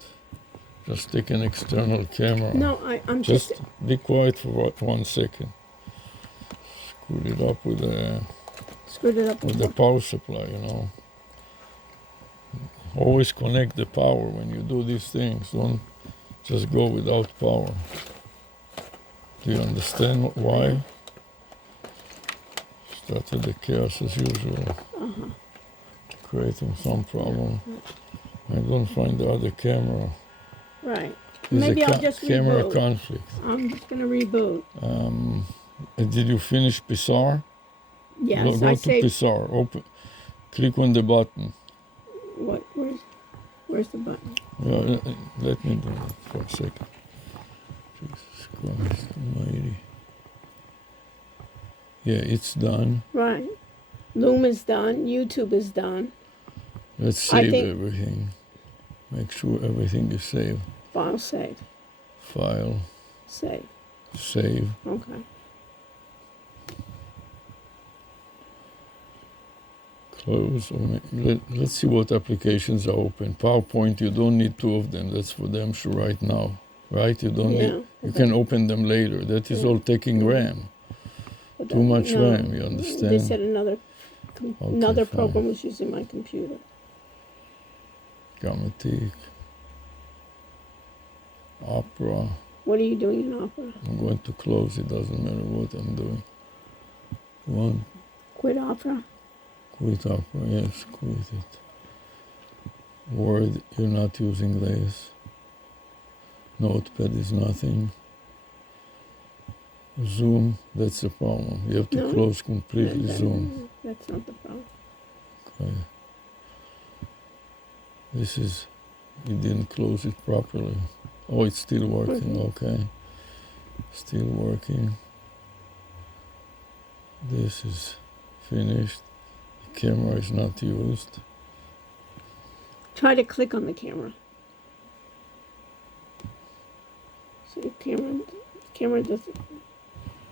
Just take an external camera. No, I'm just. Just be quiet for 1 second. Screw it up with Screwed it up. the power supply, you know. Always connect the power when you do these things. Don't just go without power. Do you understand why? Started the chaos as usual. Creating some problem. I don't find the other camera. Right. There's Maybe a I'll just camera reboot. conflict. I'm just going to reboot. Did you finish Pissar? Yes, Go I to saved. Pissar. Open. Click on the button. What? Where's the button? Let me do it for a second. Jesus Christ Almighty. Yeah, it's done. Right. Loom is done. YouTube is done. Let's I save think- everything. Make sure everything is saved. File save. File, Save. save. Okay. Close. Let's see what applications are open. PowerPoint, you don't need 2 of them. That's for them to right now. Right? You don't Yeah. need. You can open them later. That is all taking RAM. But Too much no, RAM, you They understand? said another Okay, fine. program was using my computer. Grammatic. Opera. What are you doing in Opera? I'm going to close. It doesn't matter what I'm doing. One. Quit Opera? Quit Opera. Yes, quit it. Word, you're not using this. Notepad is nothing. Zoom, that's the problem. You have to No. close completely Zoom. That's not the problem. Okay. This is, you didn't close it properly. Oh, it's still working, okay. Still working. This is finished. The camera is not used. Try to click on the camera. See the camera doesn't.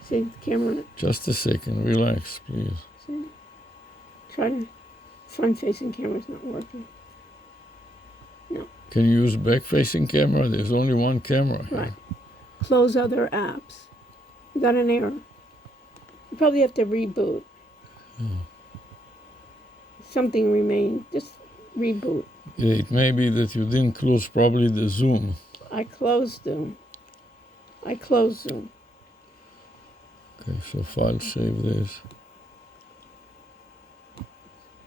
See the camera. Just a second. Relax, please. See? Try to. Front-facing camera's not working. No. Can you use back-facing camera? There's only one camera here. Right. Close other apps. You got an error. You probably have to reboot. Something remained. Just reboot. Yeah, it may be that you didn't close probably the Zoom. I closed Zoom. I closed Zoom. Okay, so file save this.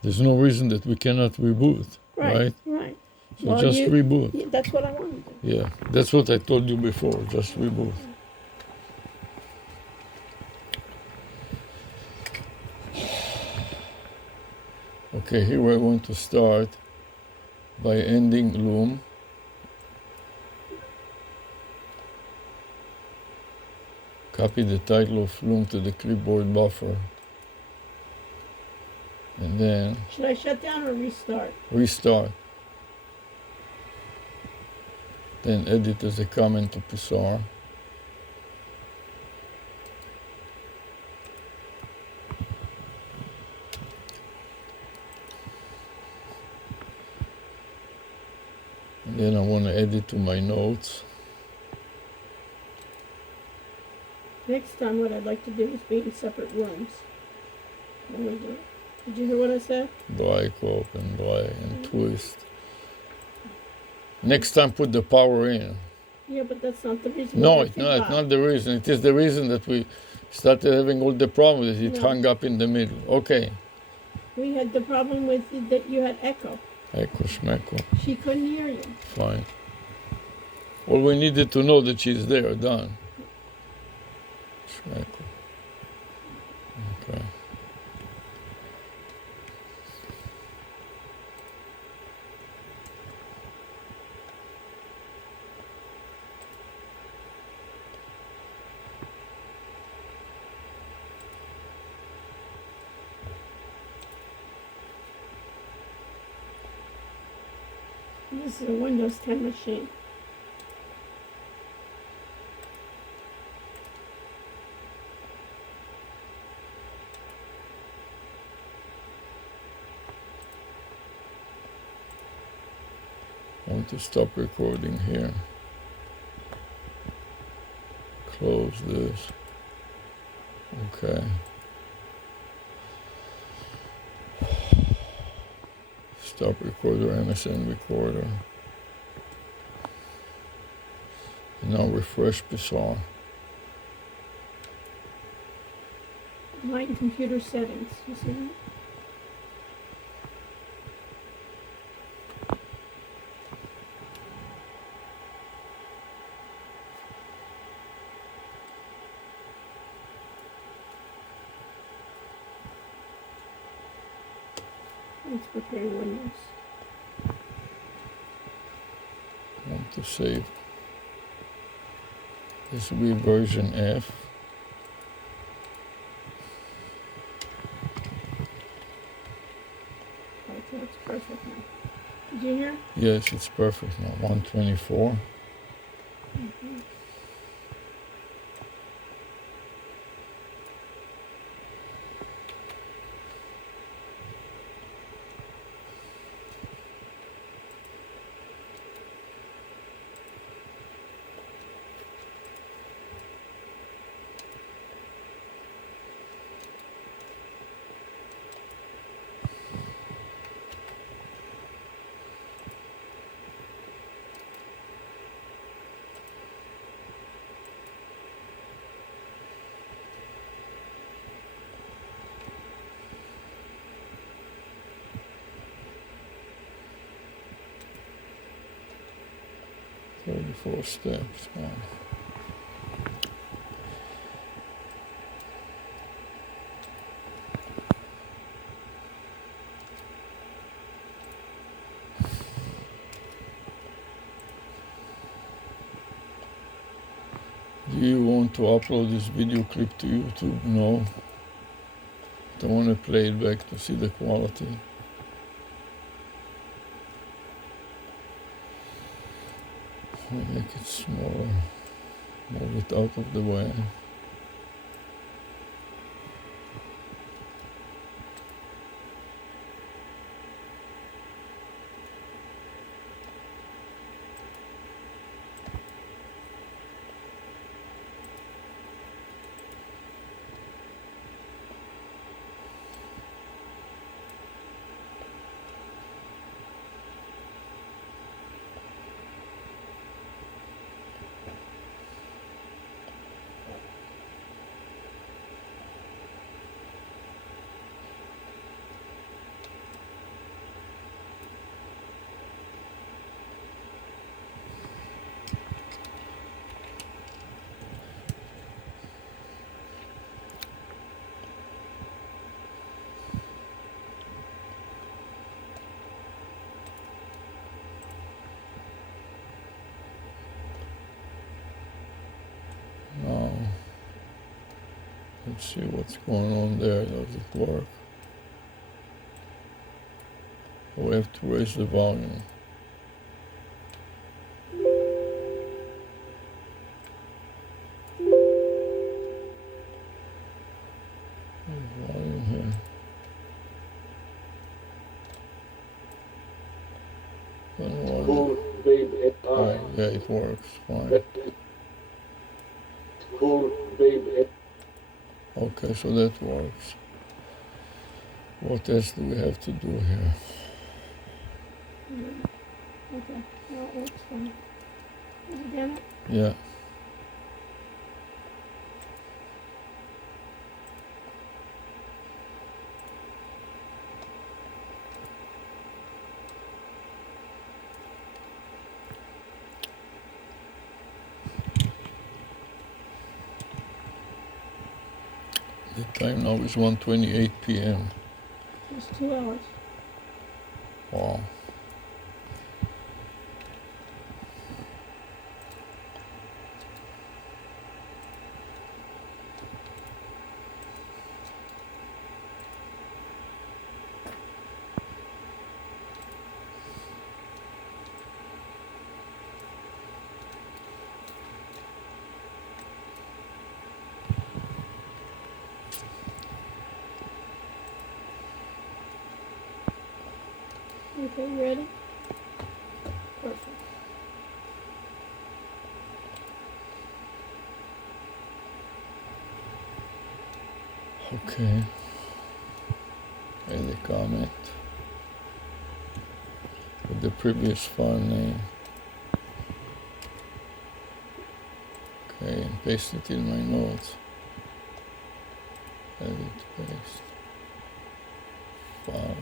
There's no reason that we cannot reboot, right? Right. So Well, just you- reboot. Yeah, that's what I wanted to do. Yeah, that's what I told you before. Just reboot. Okay, here I want to start by ending Loom. Copy the title of Loom to the clipboard buffer. And then Should I shut down or restart? restart. Then edit as a comment to Pissar. And then I want to edit to my notes. Next time, what I'd like to do is be in separate rooms. When we do it. Did you hear what I said? Dry, open, dry, and twist. Next time put the power in. Yeah, but that's not the reason. No, we it's got not, it's feedback. not the reason. It is the reason that we started having all the problems. It No. hung up in the middle. Okay. We had the problem with that you had echo. Echo schmecko. She couldn't hear you. Fine. All we needed to know that she's there. Done. Schmecko. Okay. This is a Windows 10 machine. I want to stop recording here. Close this. Okay. Stop recorder, MSN recorder. And now refresh Pissar. My computer settings. You see that? Let's prepare Windows. I want to save. This will be version F. Right, so it's perfect now. Did you hear? Yes, it's perfect now. 124. Four steps. Wow. Do you want to upload this video clip to YouTube? No. Don't want to play it back to see the quality. Make it smaller. Move it out of the way. Now, let's see what's going on there. Does it work? We have to raise the volume. Volume here. Cool, babe. Oh, yeah, it works fine. Cool, babe. Okay, so that works. What else do we have to do here? Okay, no, it works fine. Again, Yeah. The time now is 1:28 p.m. it's 2 hours. Wow. Okay, you ready? Perfect. Okay. Add a comment with the previous file name. Okay, and paste it in my notes. Edit, paste. File,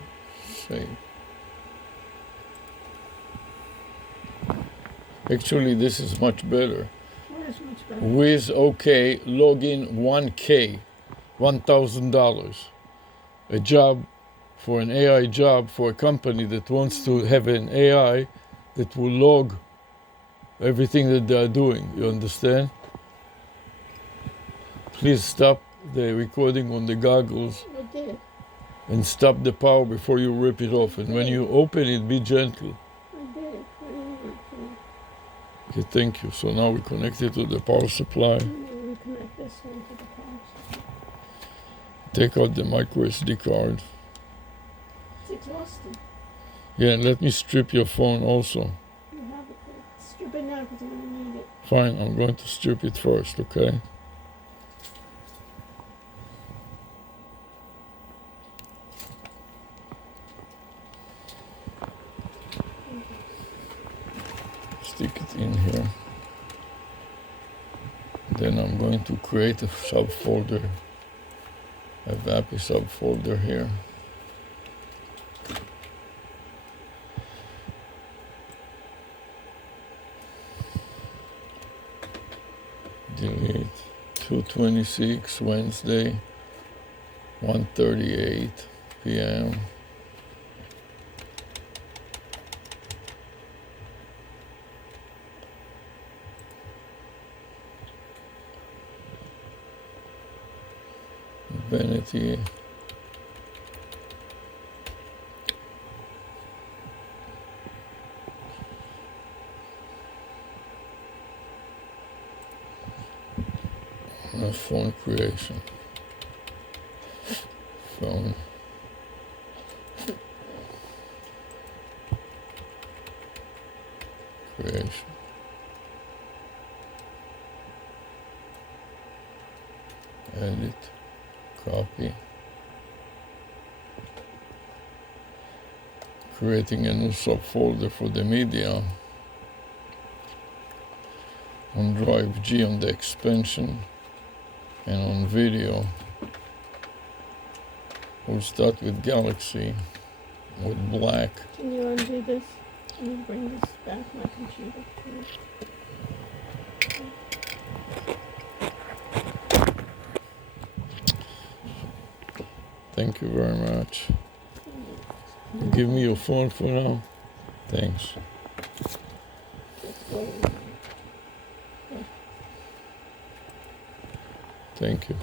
save. Actually, this is much better. What is much better? With OK, login 1K, $1,000. A job for an AI job for a company that wants to have an AI that will log everything that they are doing. You understand? Please stop the recording on the goggles I did. and stop the power before you rip it off. And when you open it, be gentle. I did. Okay, thank you. So now we connect it to the power supply. We connect this one to the power. Take out the micro SD card. It's exhausting. Yeah, and let me strip your phone also. You have it. Strip it now because I'm going to need it. Fine, I'm going to strip it first, okay? Stick it in here. Then I'm going to create a subfolder, a VAPI subfolder here. Delete 2:26 Wednesday, 1:38 p.m. Vanity. phone creation. Phone. Creation. Edit. Copy. Creating a new subfolder for the media. On Drive G on the expansion, and on video we'll start with Galaxy with black. Can you undo this? Let me bring this back my computer. Thank you very much. Give me your phone for now. Thanks. Thank you.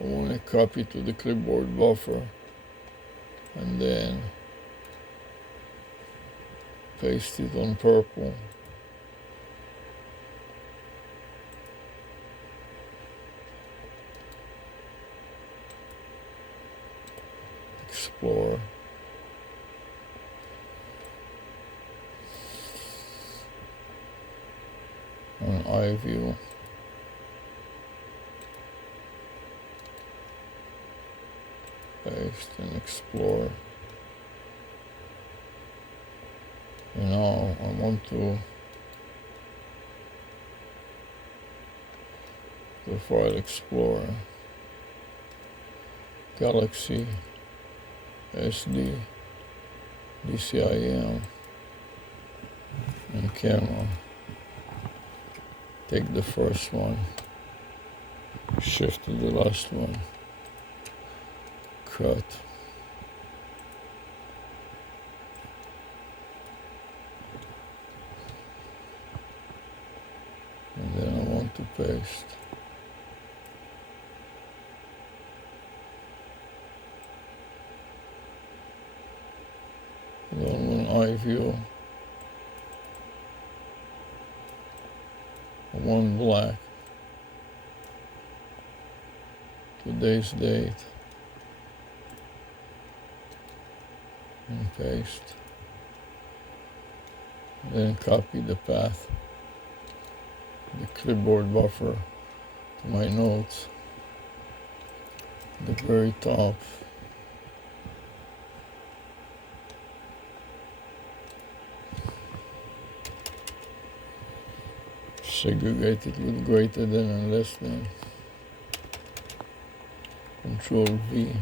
I want to copy to the clipboard buffer and then paste it on purple. Explore. On iView. Paste and explore. And now I want to the File Explorer, Galaxy, SD, DCIM, and camera. Take the first one, shift to the last one. Cut. And then I want to paste. And on iView, one black, today's date. And paste. Then copy the path, the clipboard buffer to my notes, the very top. Segregate it with greater than and less than. Control V.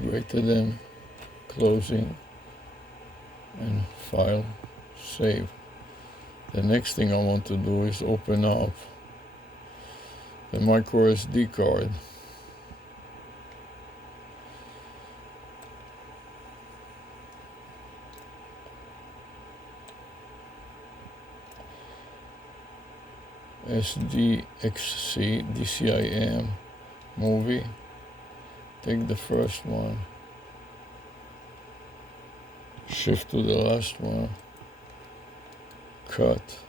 Greater than, closing, and file, save. The next thing I want to do is open up the micro SD card. SDXC DCIM movie. Take the first one, shift to the last one, cut,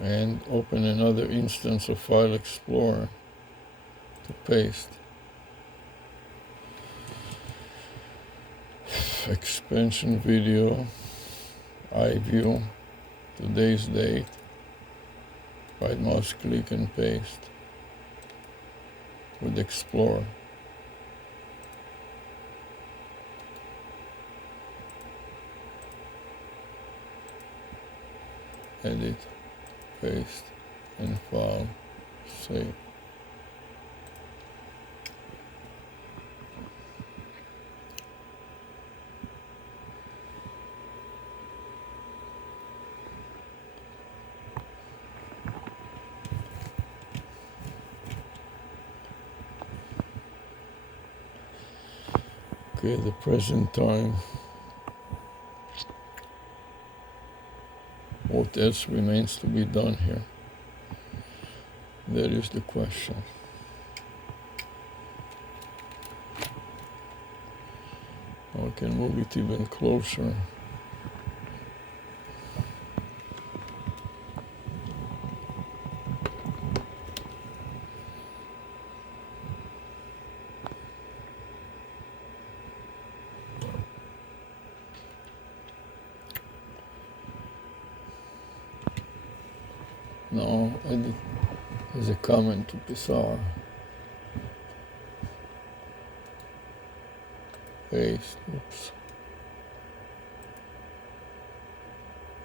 and open another instance of File Explorer to paste. Expansion video, iView, today's date, right mouse click and paste. With Explorer. Edit, paste, and file, save. Okay, the present time. What else remains to be done here? That is the question. I can move it even closer. No, edit. There's a comment to Pissar. Paste. Oops.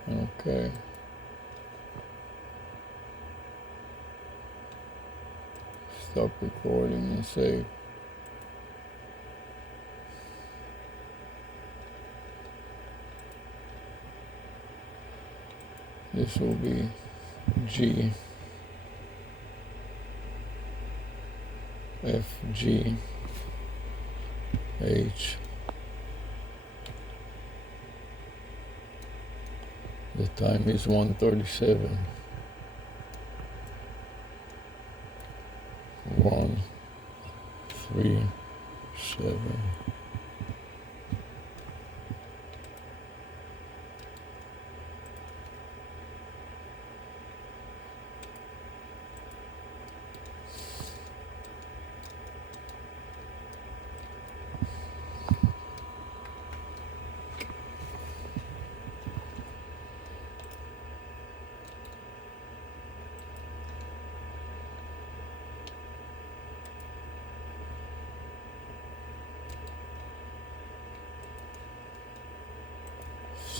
Okay. Stop recording and save. This will be G, F, G, H. The time is 1:37. 1:37.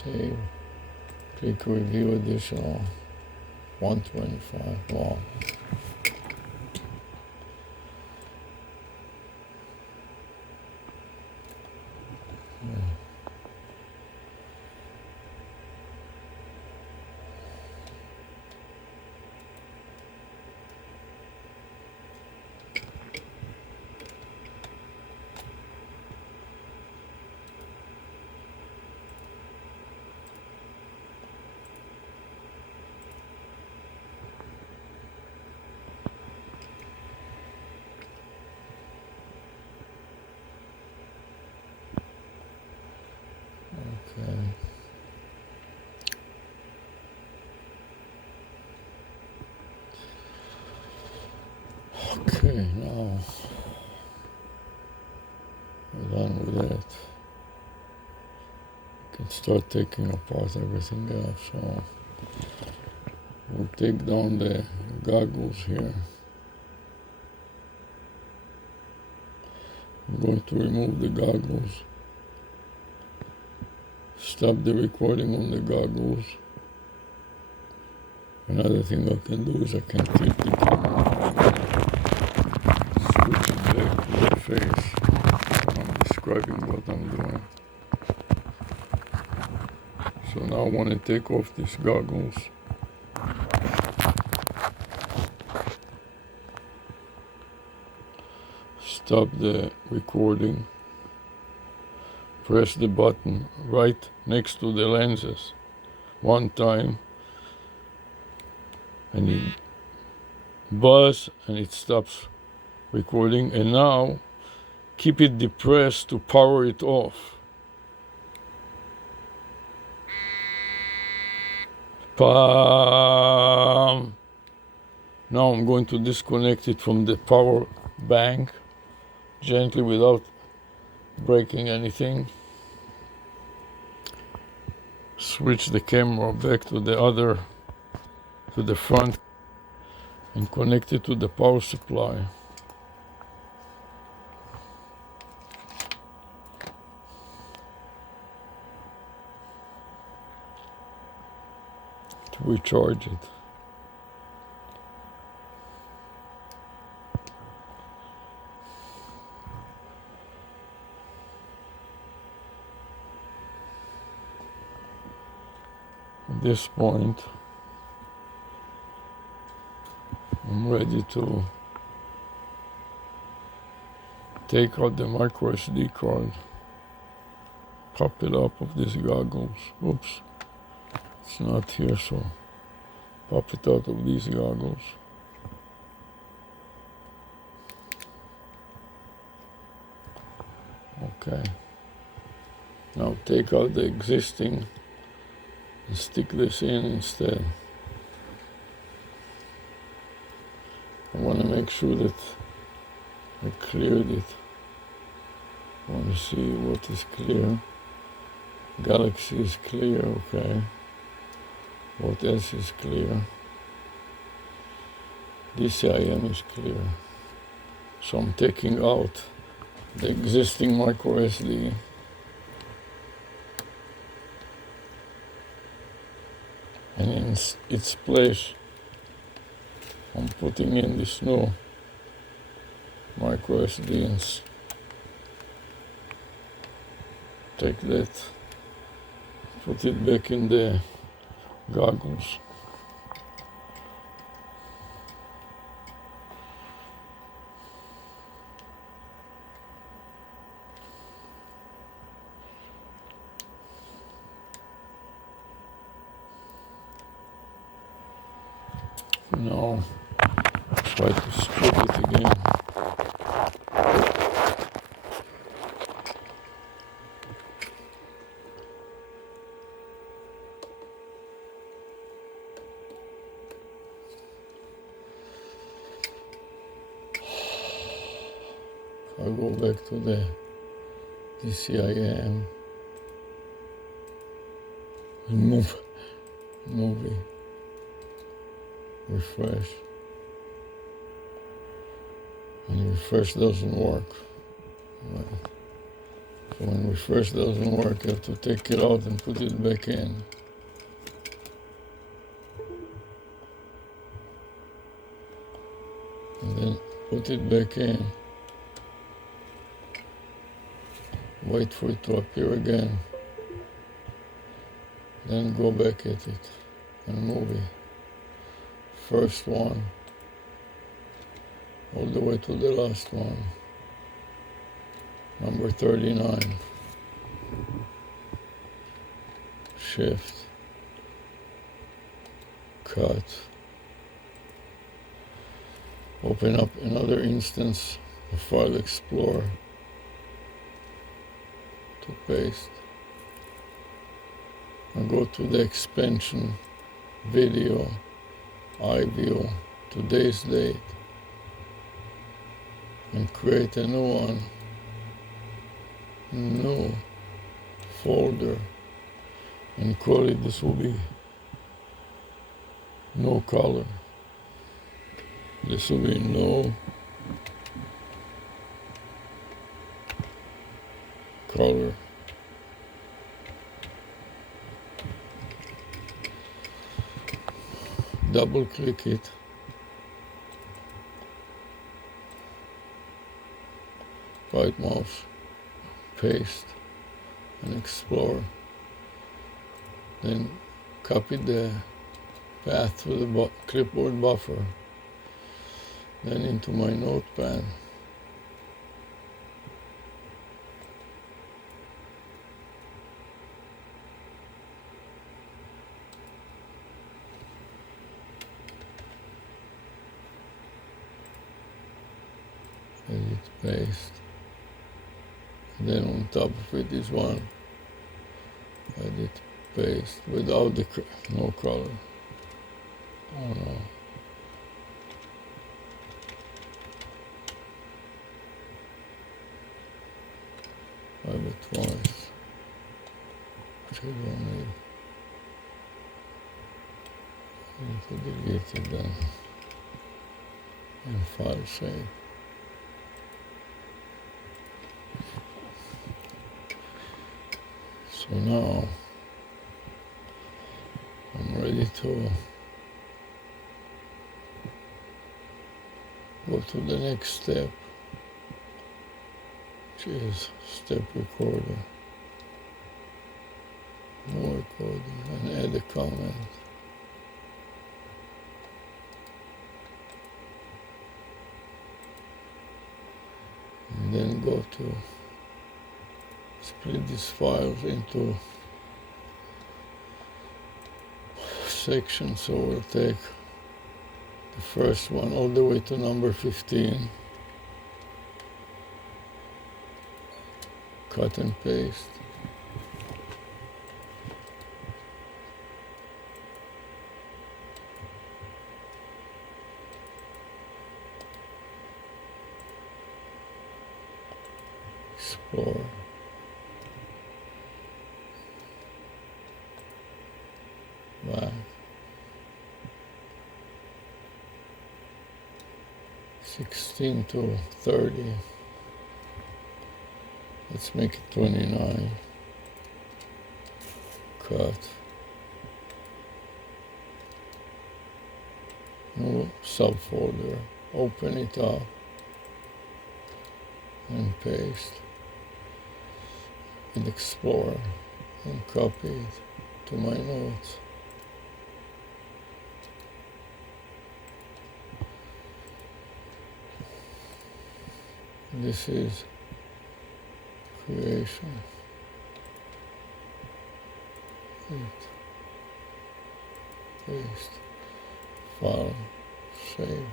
Save. Click review additional. 125. Wow. Okay. Okay, now we're done with that. We can start taking apart everything else. So we'll take down the goggles here. I'm going to remove the goggles. Stop the recording on the goggles. Another thing I can do is I can tilt the camera, switch it back to the face when I'm describing what I'm doing. So now I want to take off these goggles. Stop the recording. Press the button right next to the lenses one time, and it buzz and it stops recording. And now keep it depressed to power it off. Pam. Now I'm going to disconnect it from the power bank gently without breaking anything. Switch the camera back to the front and connect it to the power supply. To recharge it. At this point, I'm ready to take out the micro SD card. pop it up of these goggles. Oops, it's not here, so pop it out of these goggles. Okay. Now take out the existing and stick this in instead. I want to make sure that I cleared it. I want to see what is clear. Galaxy is clear, okay. What else is clear? DCIM is clear. So I'm taking out the existing micro SD. And in its place, I'm putting in this new micro SD and take that, put it back in the goggles. Now, try to strip it again. I'll go back to the DCIM and movie, refresh. And refresh doesn't work. Right. So when refresh doesn't work, you have to take it out and put it back in. And then put it back in. Wait for it to appear again. Then go back at it and move it. First one, all the way to the last one. Number 39. Shift. Cut. Open up another instance of File Explorer to paste. And go to the expansion, video, iView, today's date, and create a new one, new folder, and call it, this will be no color. This will be no color. Double click it. Right mouse, paste, and explore. Then copy the path to the clipboard buffer. Then into my notepad. Edit, paste. And then on top of it is one. Edit, paste, without the no color. Oh no. I have it twice, which I don't need. I need to delete it then, and file save. So now, I'm ready to go to the next step, which is step recorder, new recorder, and add a comment. And then go to split these files into sections. So we'll take the first one all the way to number 15, cut and paste. Explore. Wow. 16 to 30. Let's make it 29. Cut. New subfolder. Open it up and paste. And Explorer and copy it to my notes. This is creation. It. Paste. File. Save.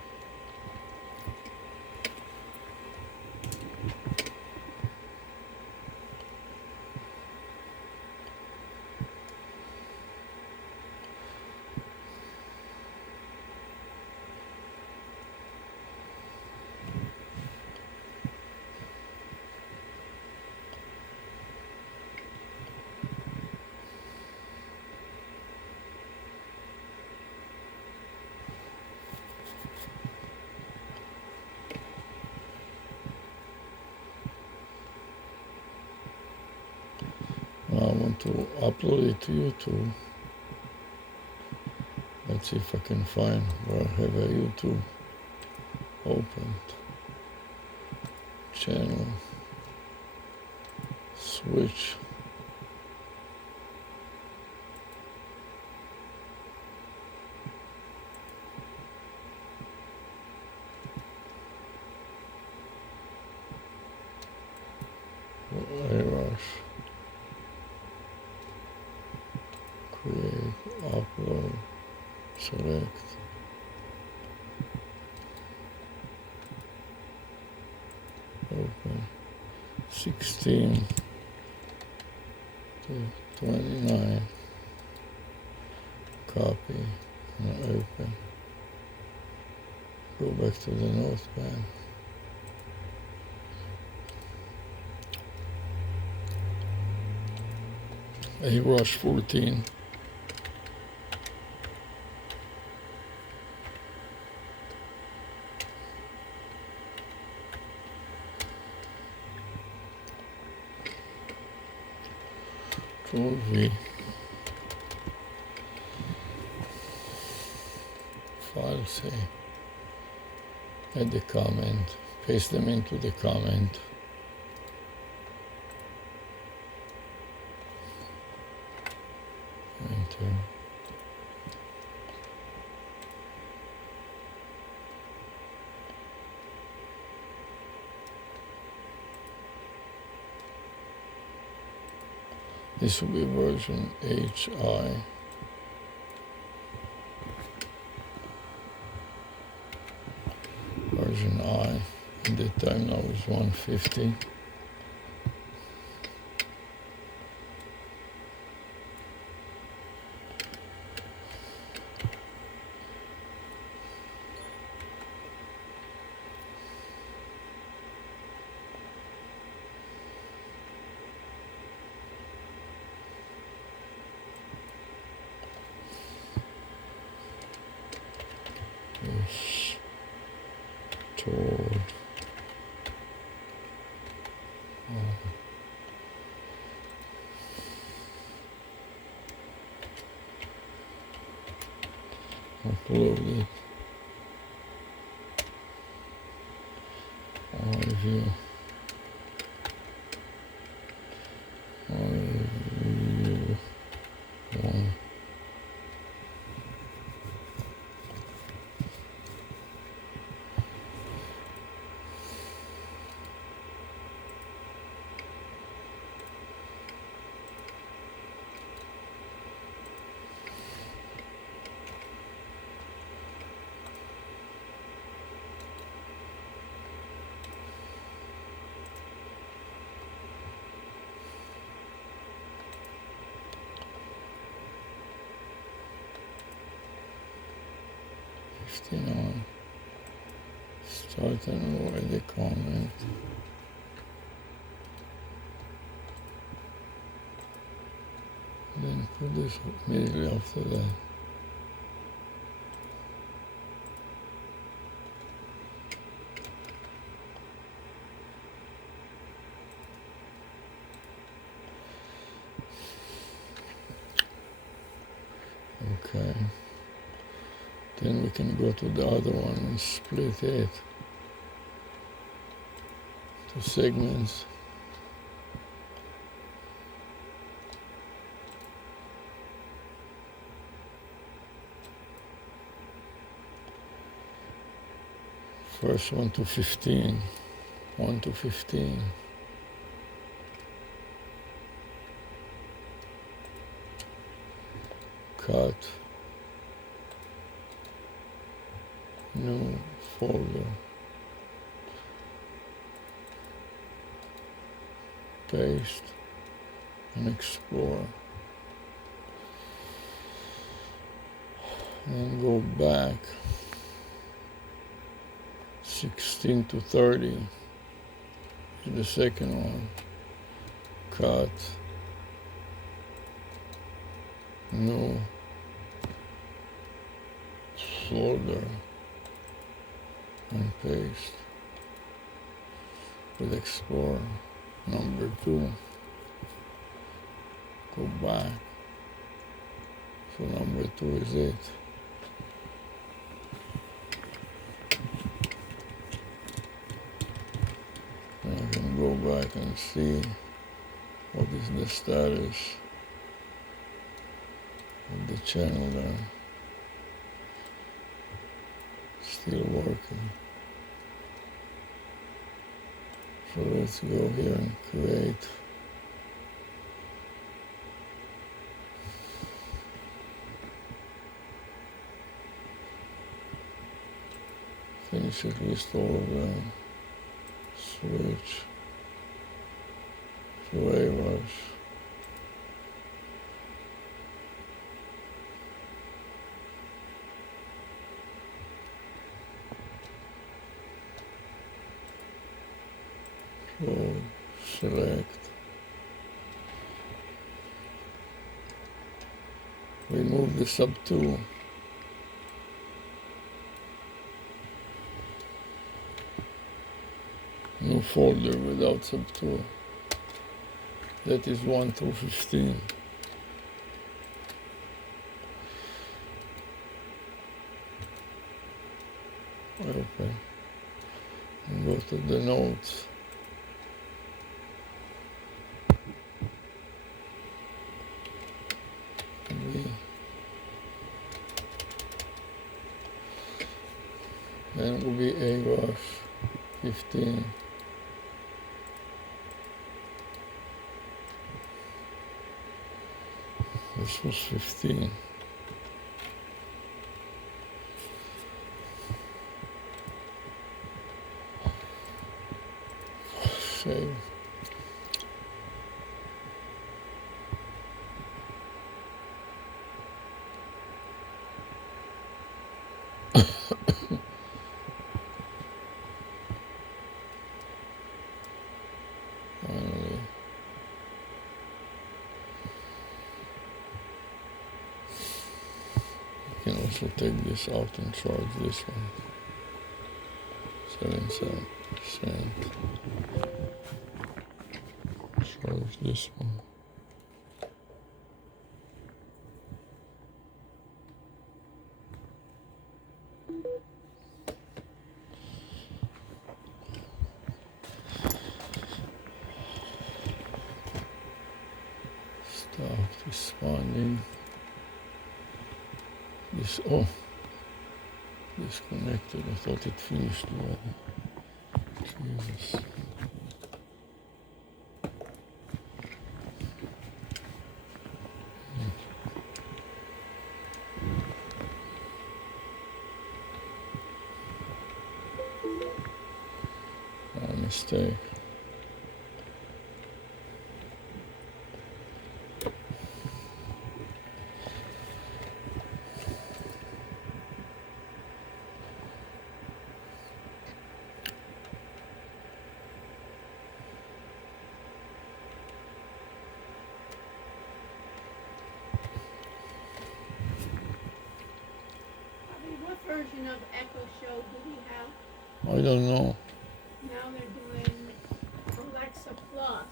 Now I want to upload it to YouTube. Let's see if I can find where I have a YouTube opened. Channel. Switch. Rush. Create, upload, select. Open. 16 to 29. Copy and open. Go back to the notepad. Rush 14. Control V. File save. Add the comment. Paste them into the comment. Enter. This will be version HI. Version I, and the time now is 150. Toward upload it. Review. Review 1. 15 on. Start and avoid the comment. Then put this immediately after that. Okay. Then we can go to the other one and split it to segments. First 1 to 15. 1 to 15. Cut. New folder. Paste and explore. And go back 16 to 30 is the second one. Cut. New folder and paste with explore. Number 2. Go back. So number 2 is it. And I can go back and see what is the status of the channel there. Still working. So let's go here and create. Finish at least all of them. Switch to waivers. So select. Remove the sub 2. New folder without sub 2. That is 1 through 15. Open. And go to the notes. Then it will be AWAS 15. This was 15. Save. Finally. You can also take this out and charge this one. 77%. Charge this one. Stop responding. This, oh, disconnected. I thought it finished already. Jesus. Mistake. version of Echo Show do we have? I don't know. Now they're doing Alexa Plus.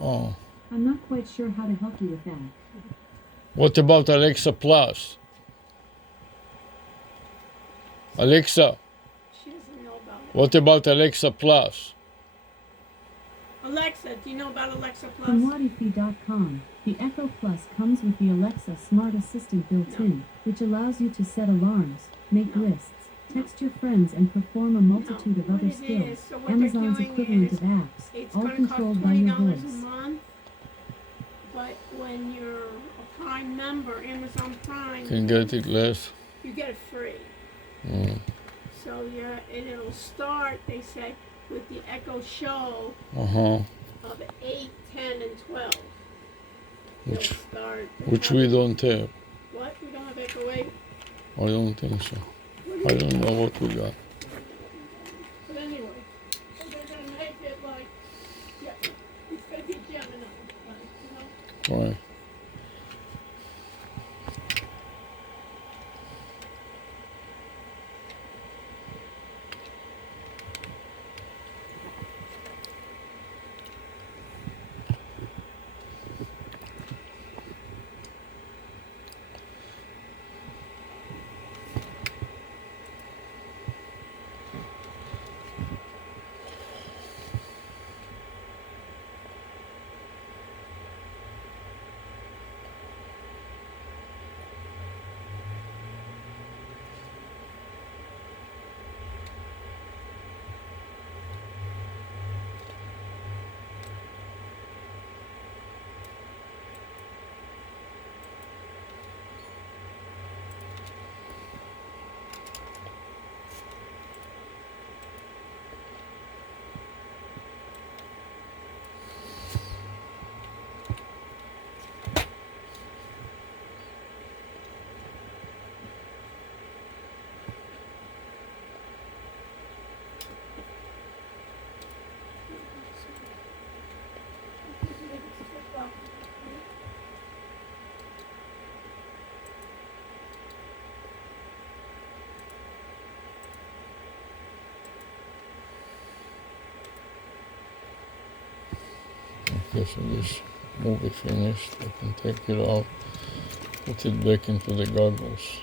Oh. I'm not quite sure how to help you with that. What about Alexa Plus? Alexa, She doesn't know about it. what about Alexa Plus? Alexa, do you know about Alexa Plus? From Wadifi.com, the Echo Plus comes with the Alexa Smart Assistant built in, which allows you to set alarms, make No. lists, text your friends, and perform a multitude of What other it skills. is, so what Amazon's they're doing equivalent is of apps, It's all going to cost controlled by your $20 a voice. month, but when you're a Prime member, Amazon Prime, Can get it less. you get it free. Mm. So and it'll start, they say, with the Echo Show Uh-huh. of 8, 10, and 12. Which, They'll start. which we don't have. What? We don't have Echo 8? I don't think so. I don't know what we got. But anyway, so they're going to make it like, yeah, it's going to be Gemini, like, you know? Right. Okay, so this movie finished. I can take it out, put it back into the goggles.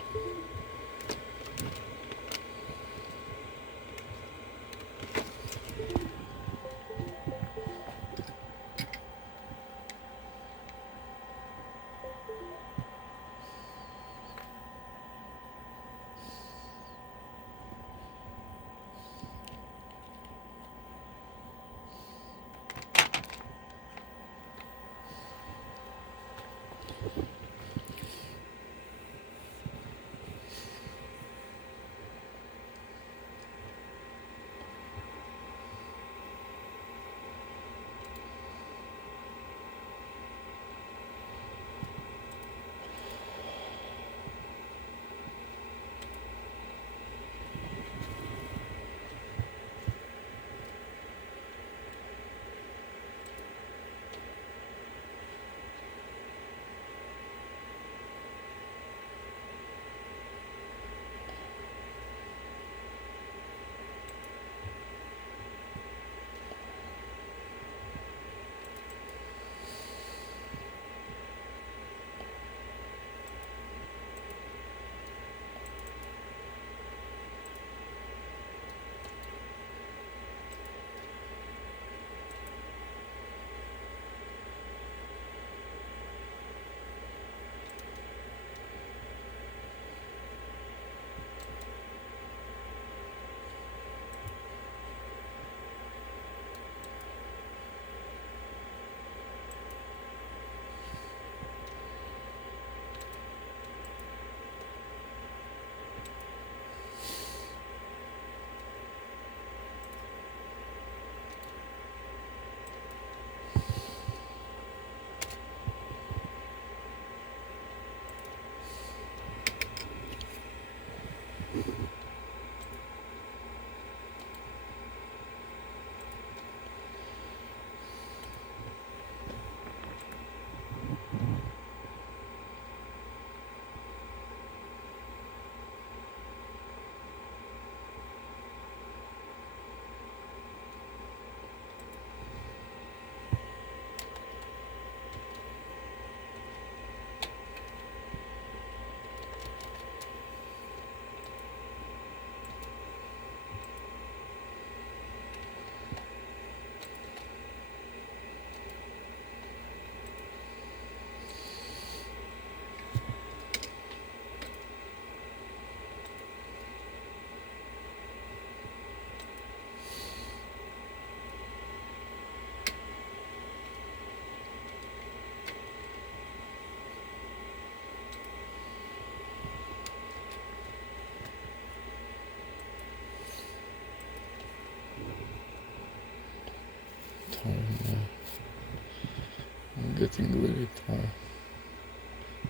getting really tired.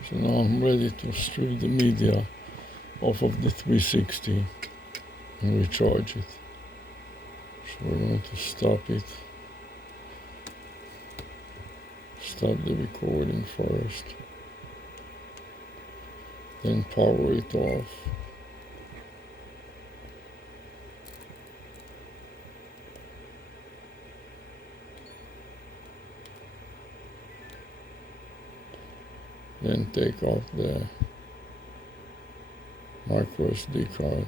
So now I'm ready to strip the media off of the 360 and recharge it. So we're going to stop it. Stop the recording first. Then power it off. Then take off the micro SD card.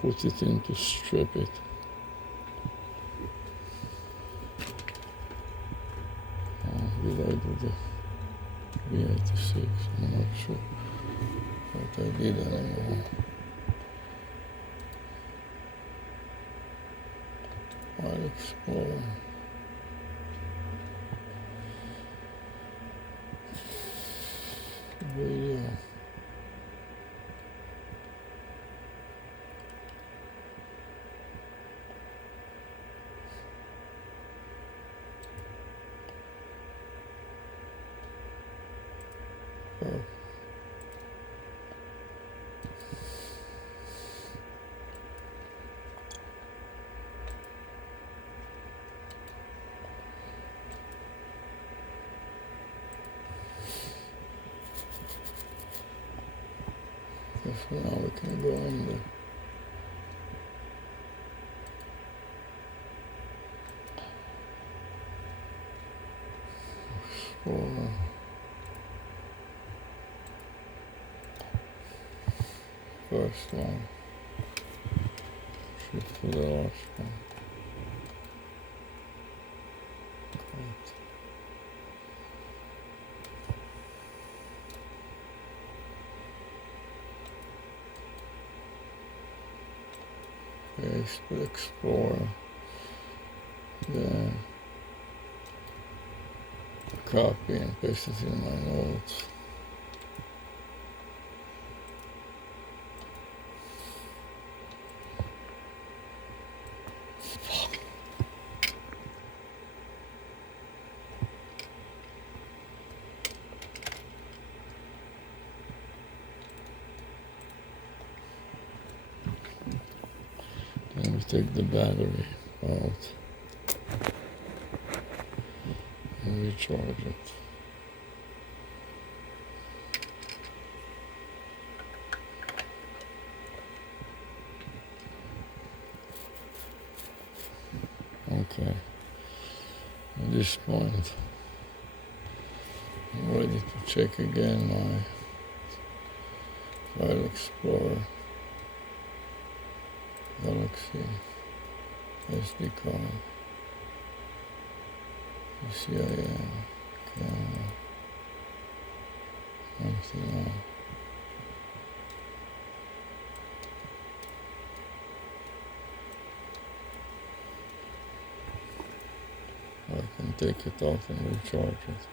Put it in to strip it. Did I do the V86? I'm not sure what I did anymore. I'll explore. Video. Oh. So now we can go in there. Explore. First one. Shift to the last one. Cut. Paste to Explorer. Then copy and paste it in my notes. Then we take the battery out and recharge it. Okay, at this point, I'm ready to check again my File Explorer, Galaxy, SD card, CIM, camera, everything out. I can take it out and recharge it.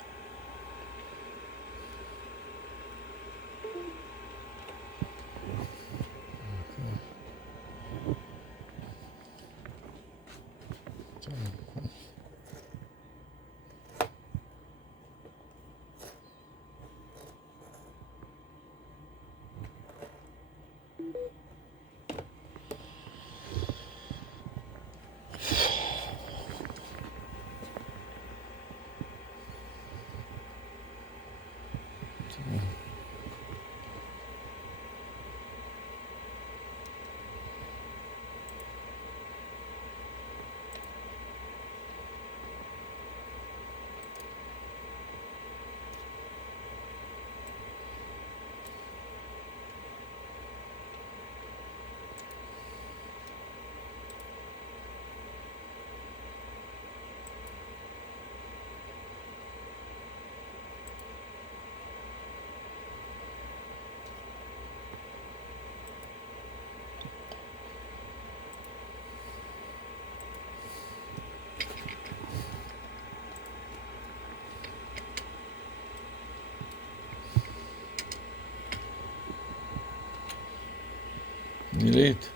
Delete.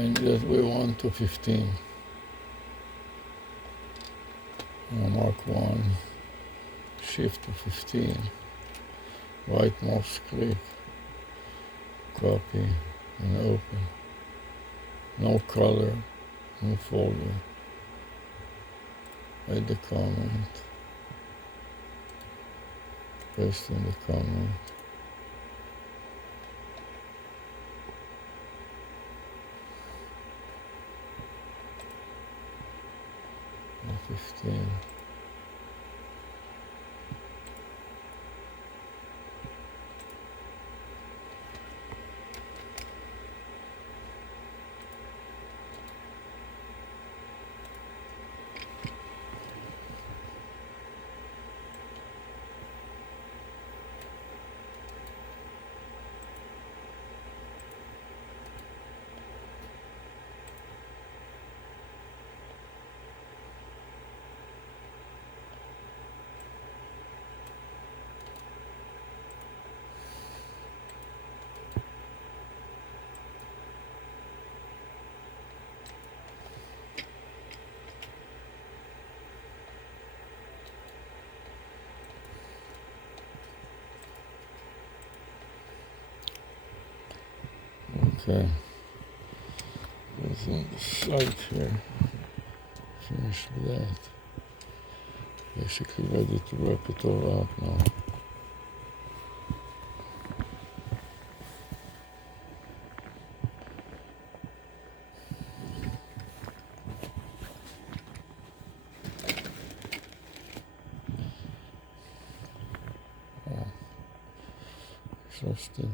and that we want to 15. Now mark 1, shift to 15, right mouse click, copy and open. No color, new folder. Add the comment, paste in the comment. And 15. Okay, that's on the side here. Finish with that. Basically ready to wrap it all up now. Oh, exhausted.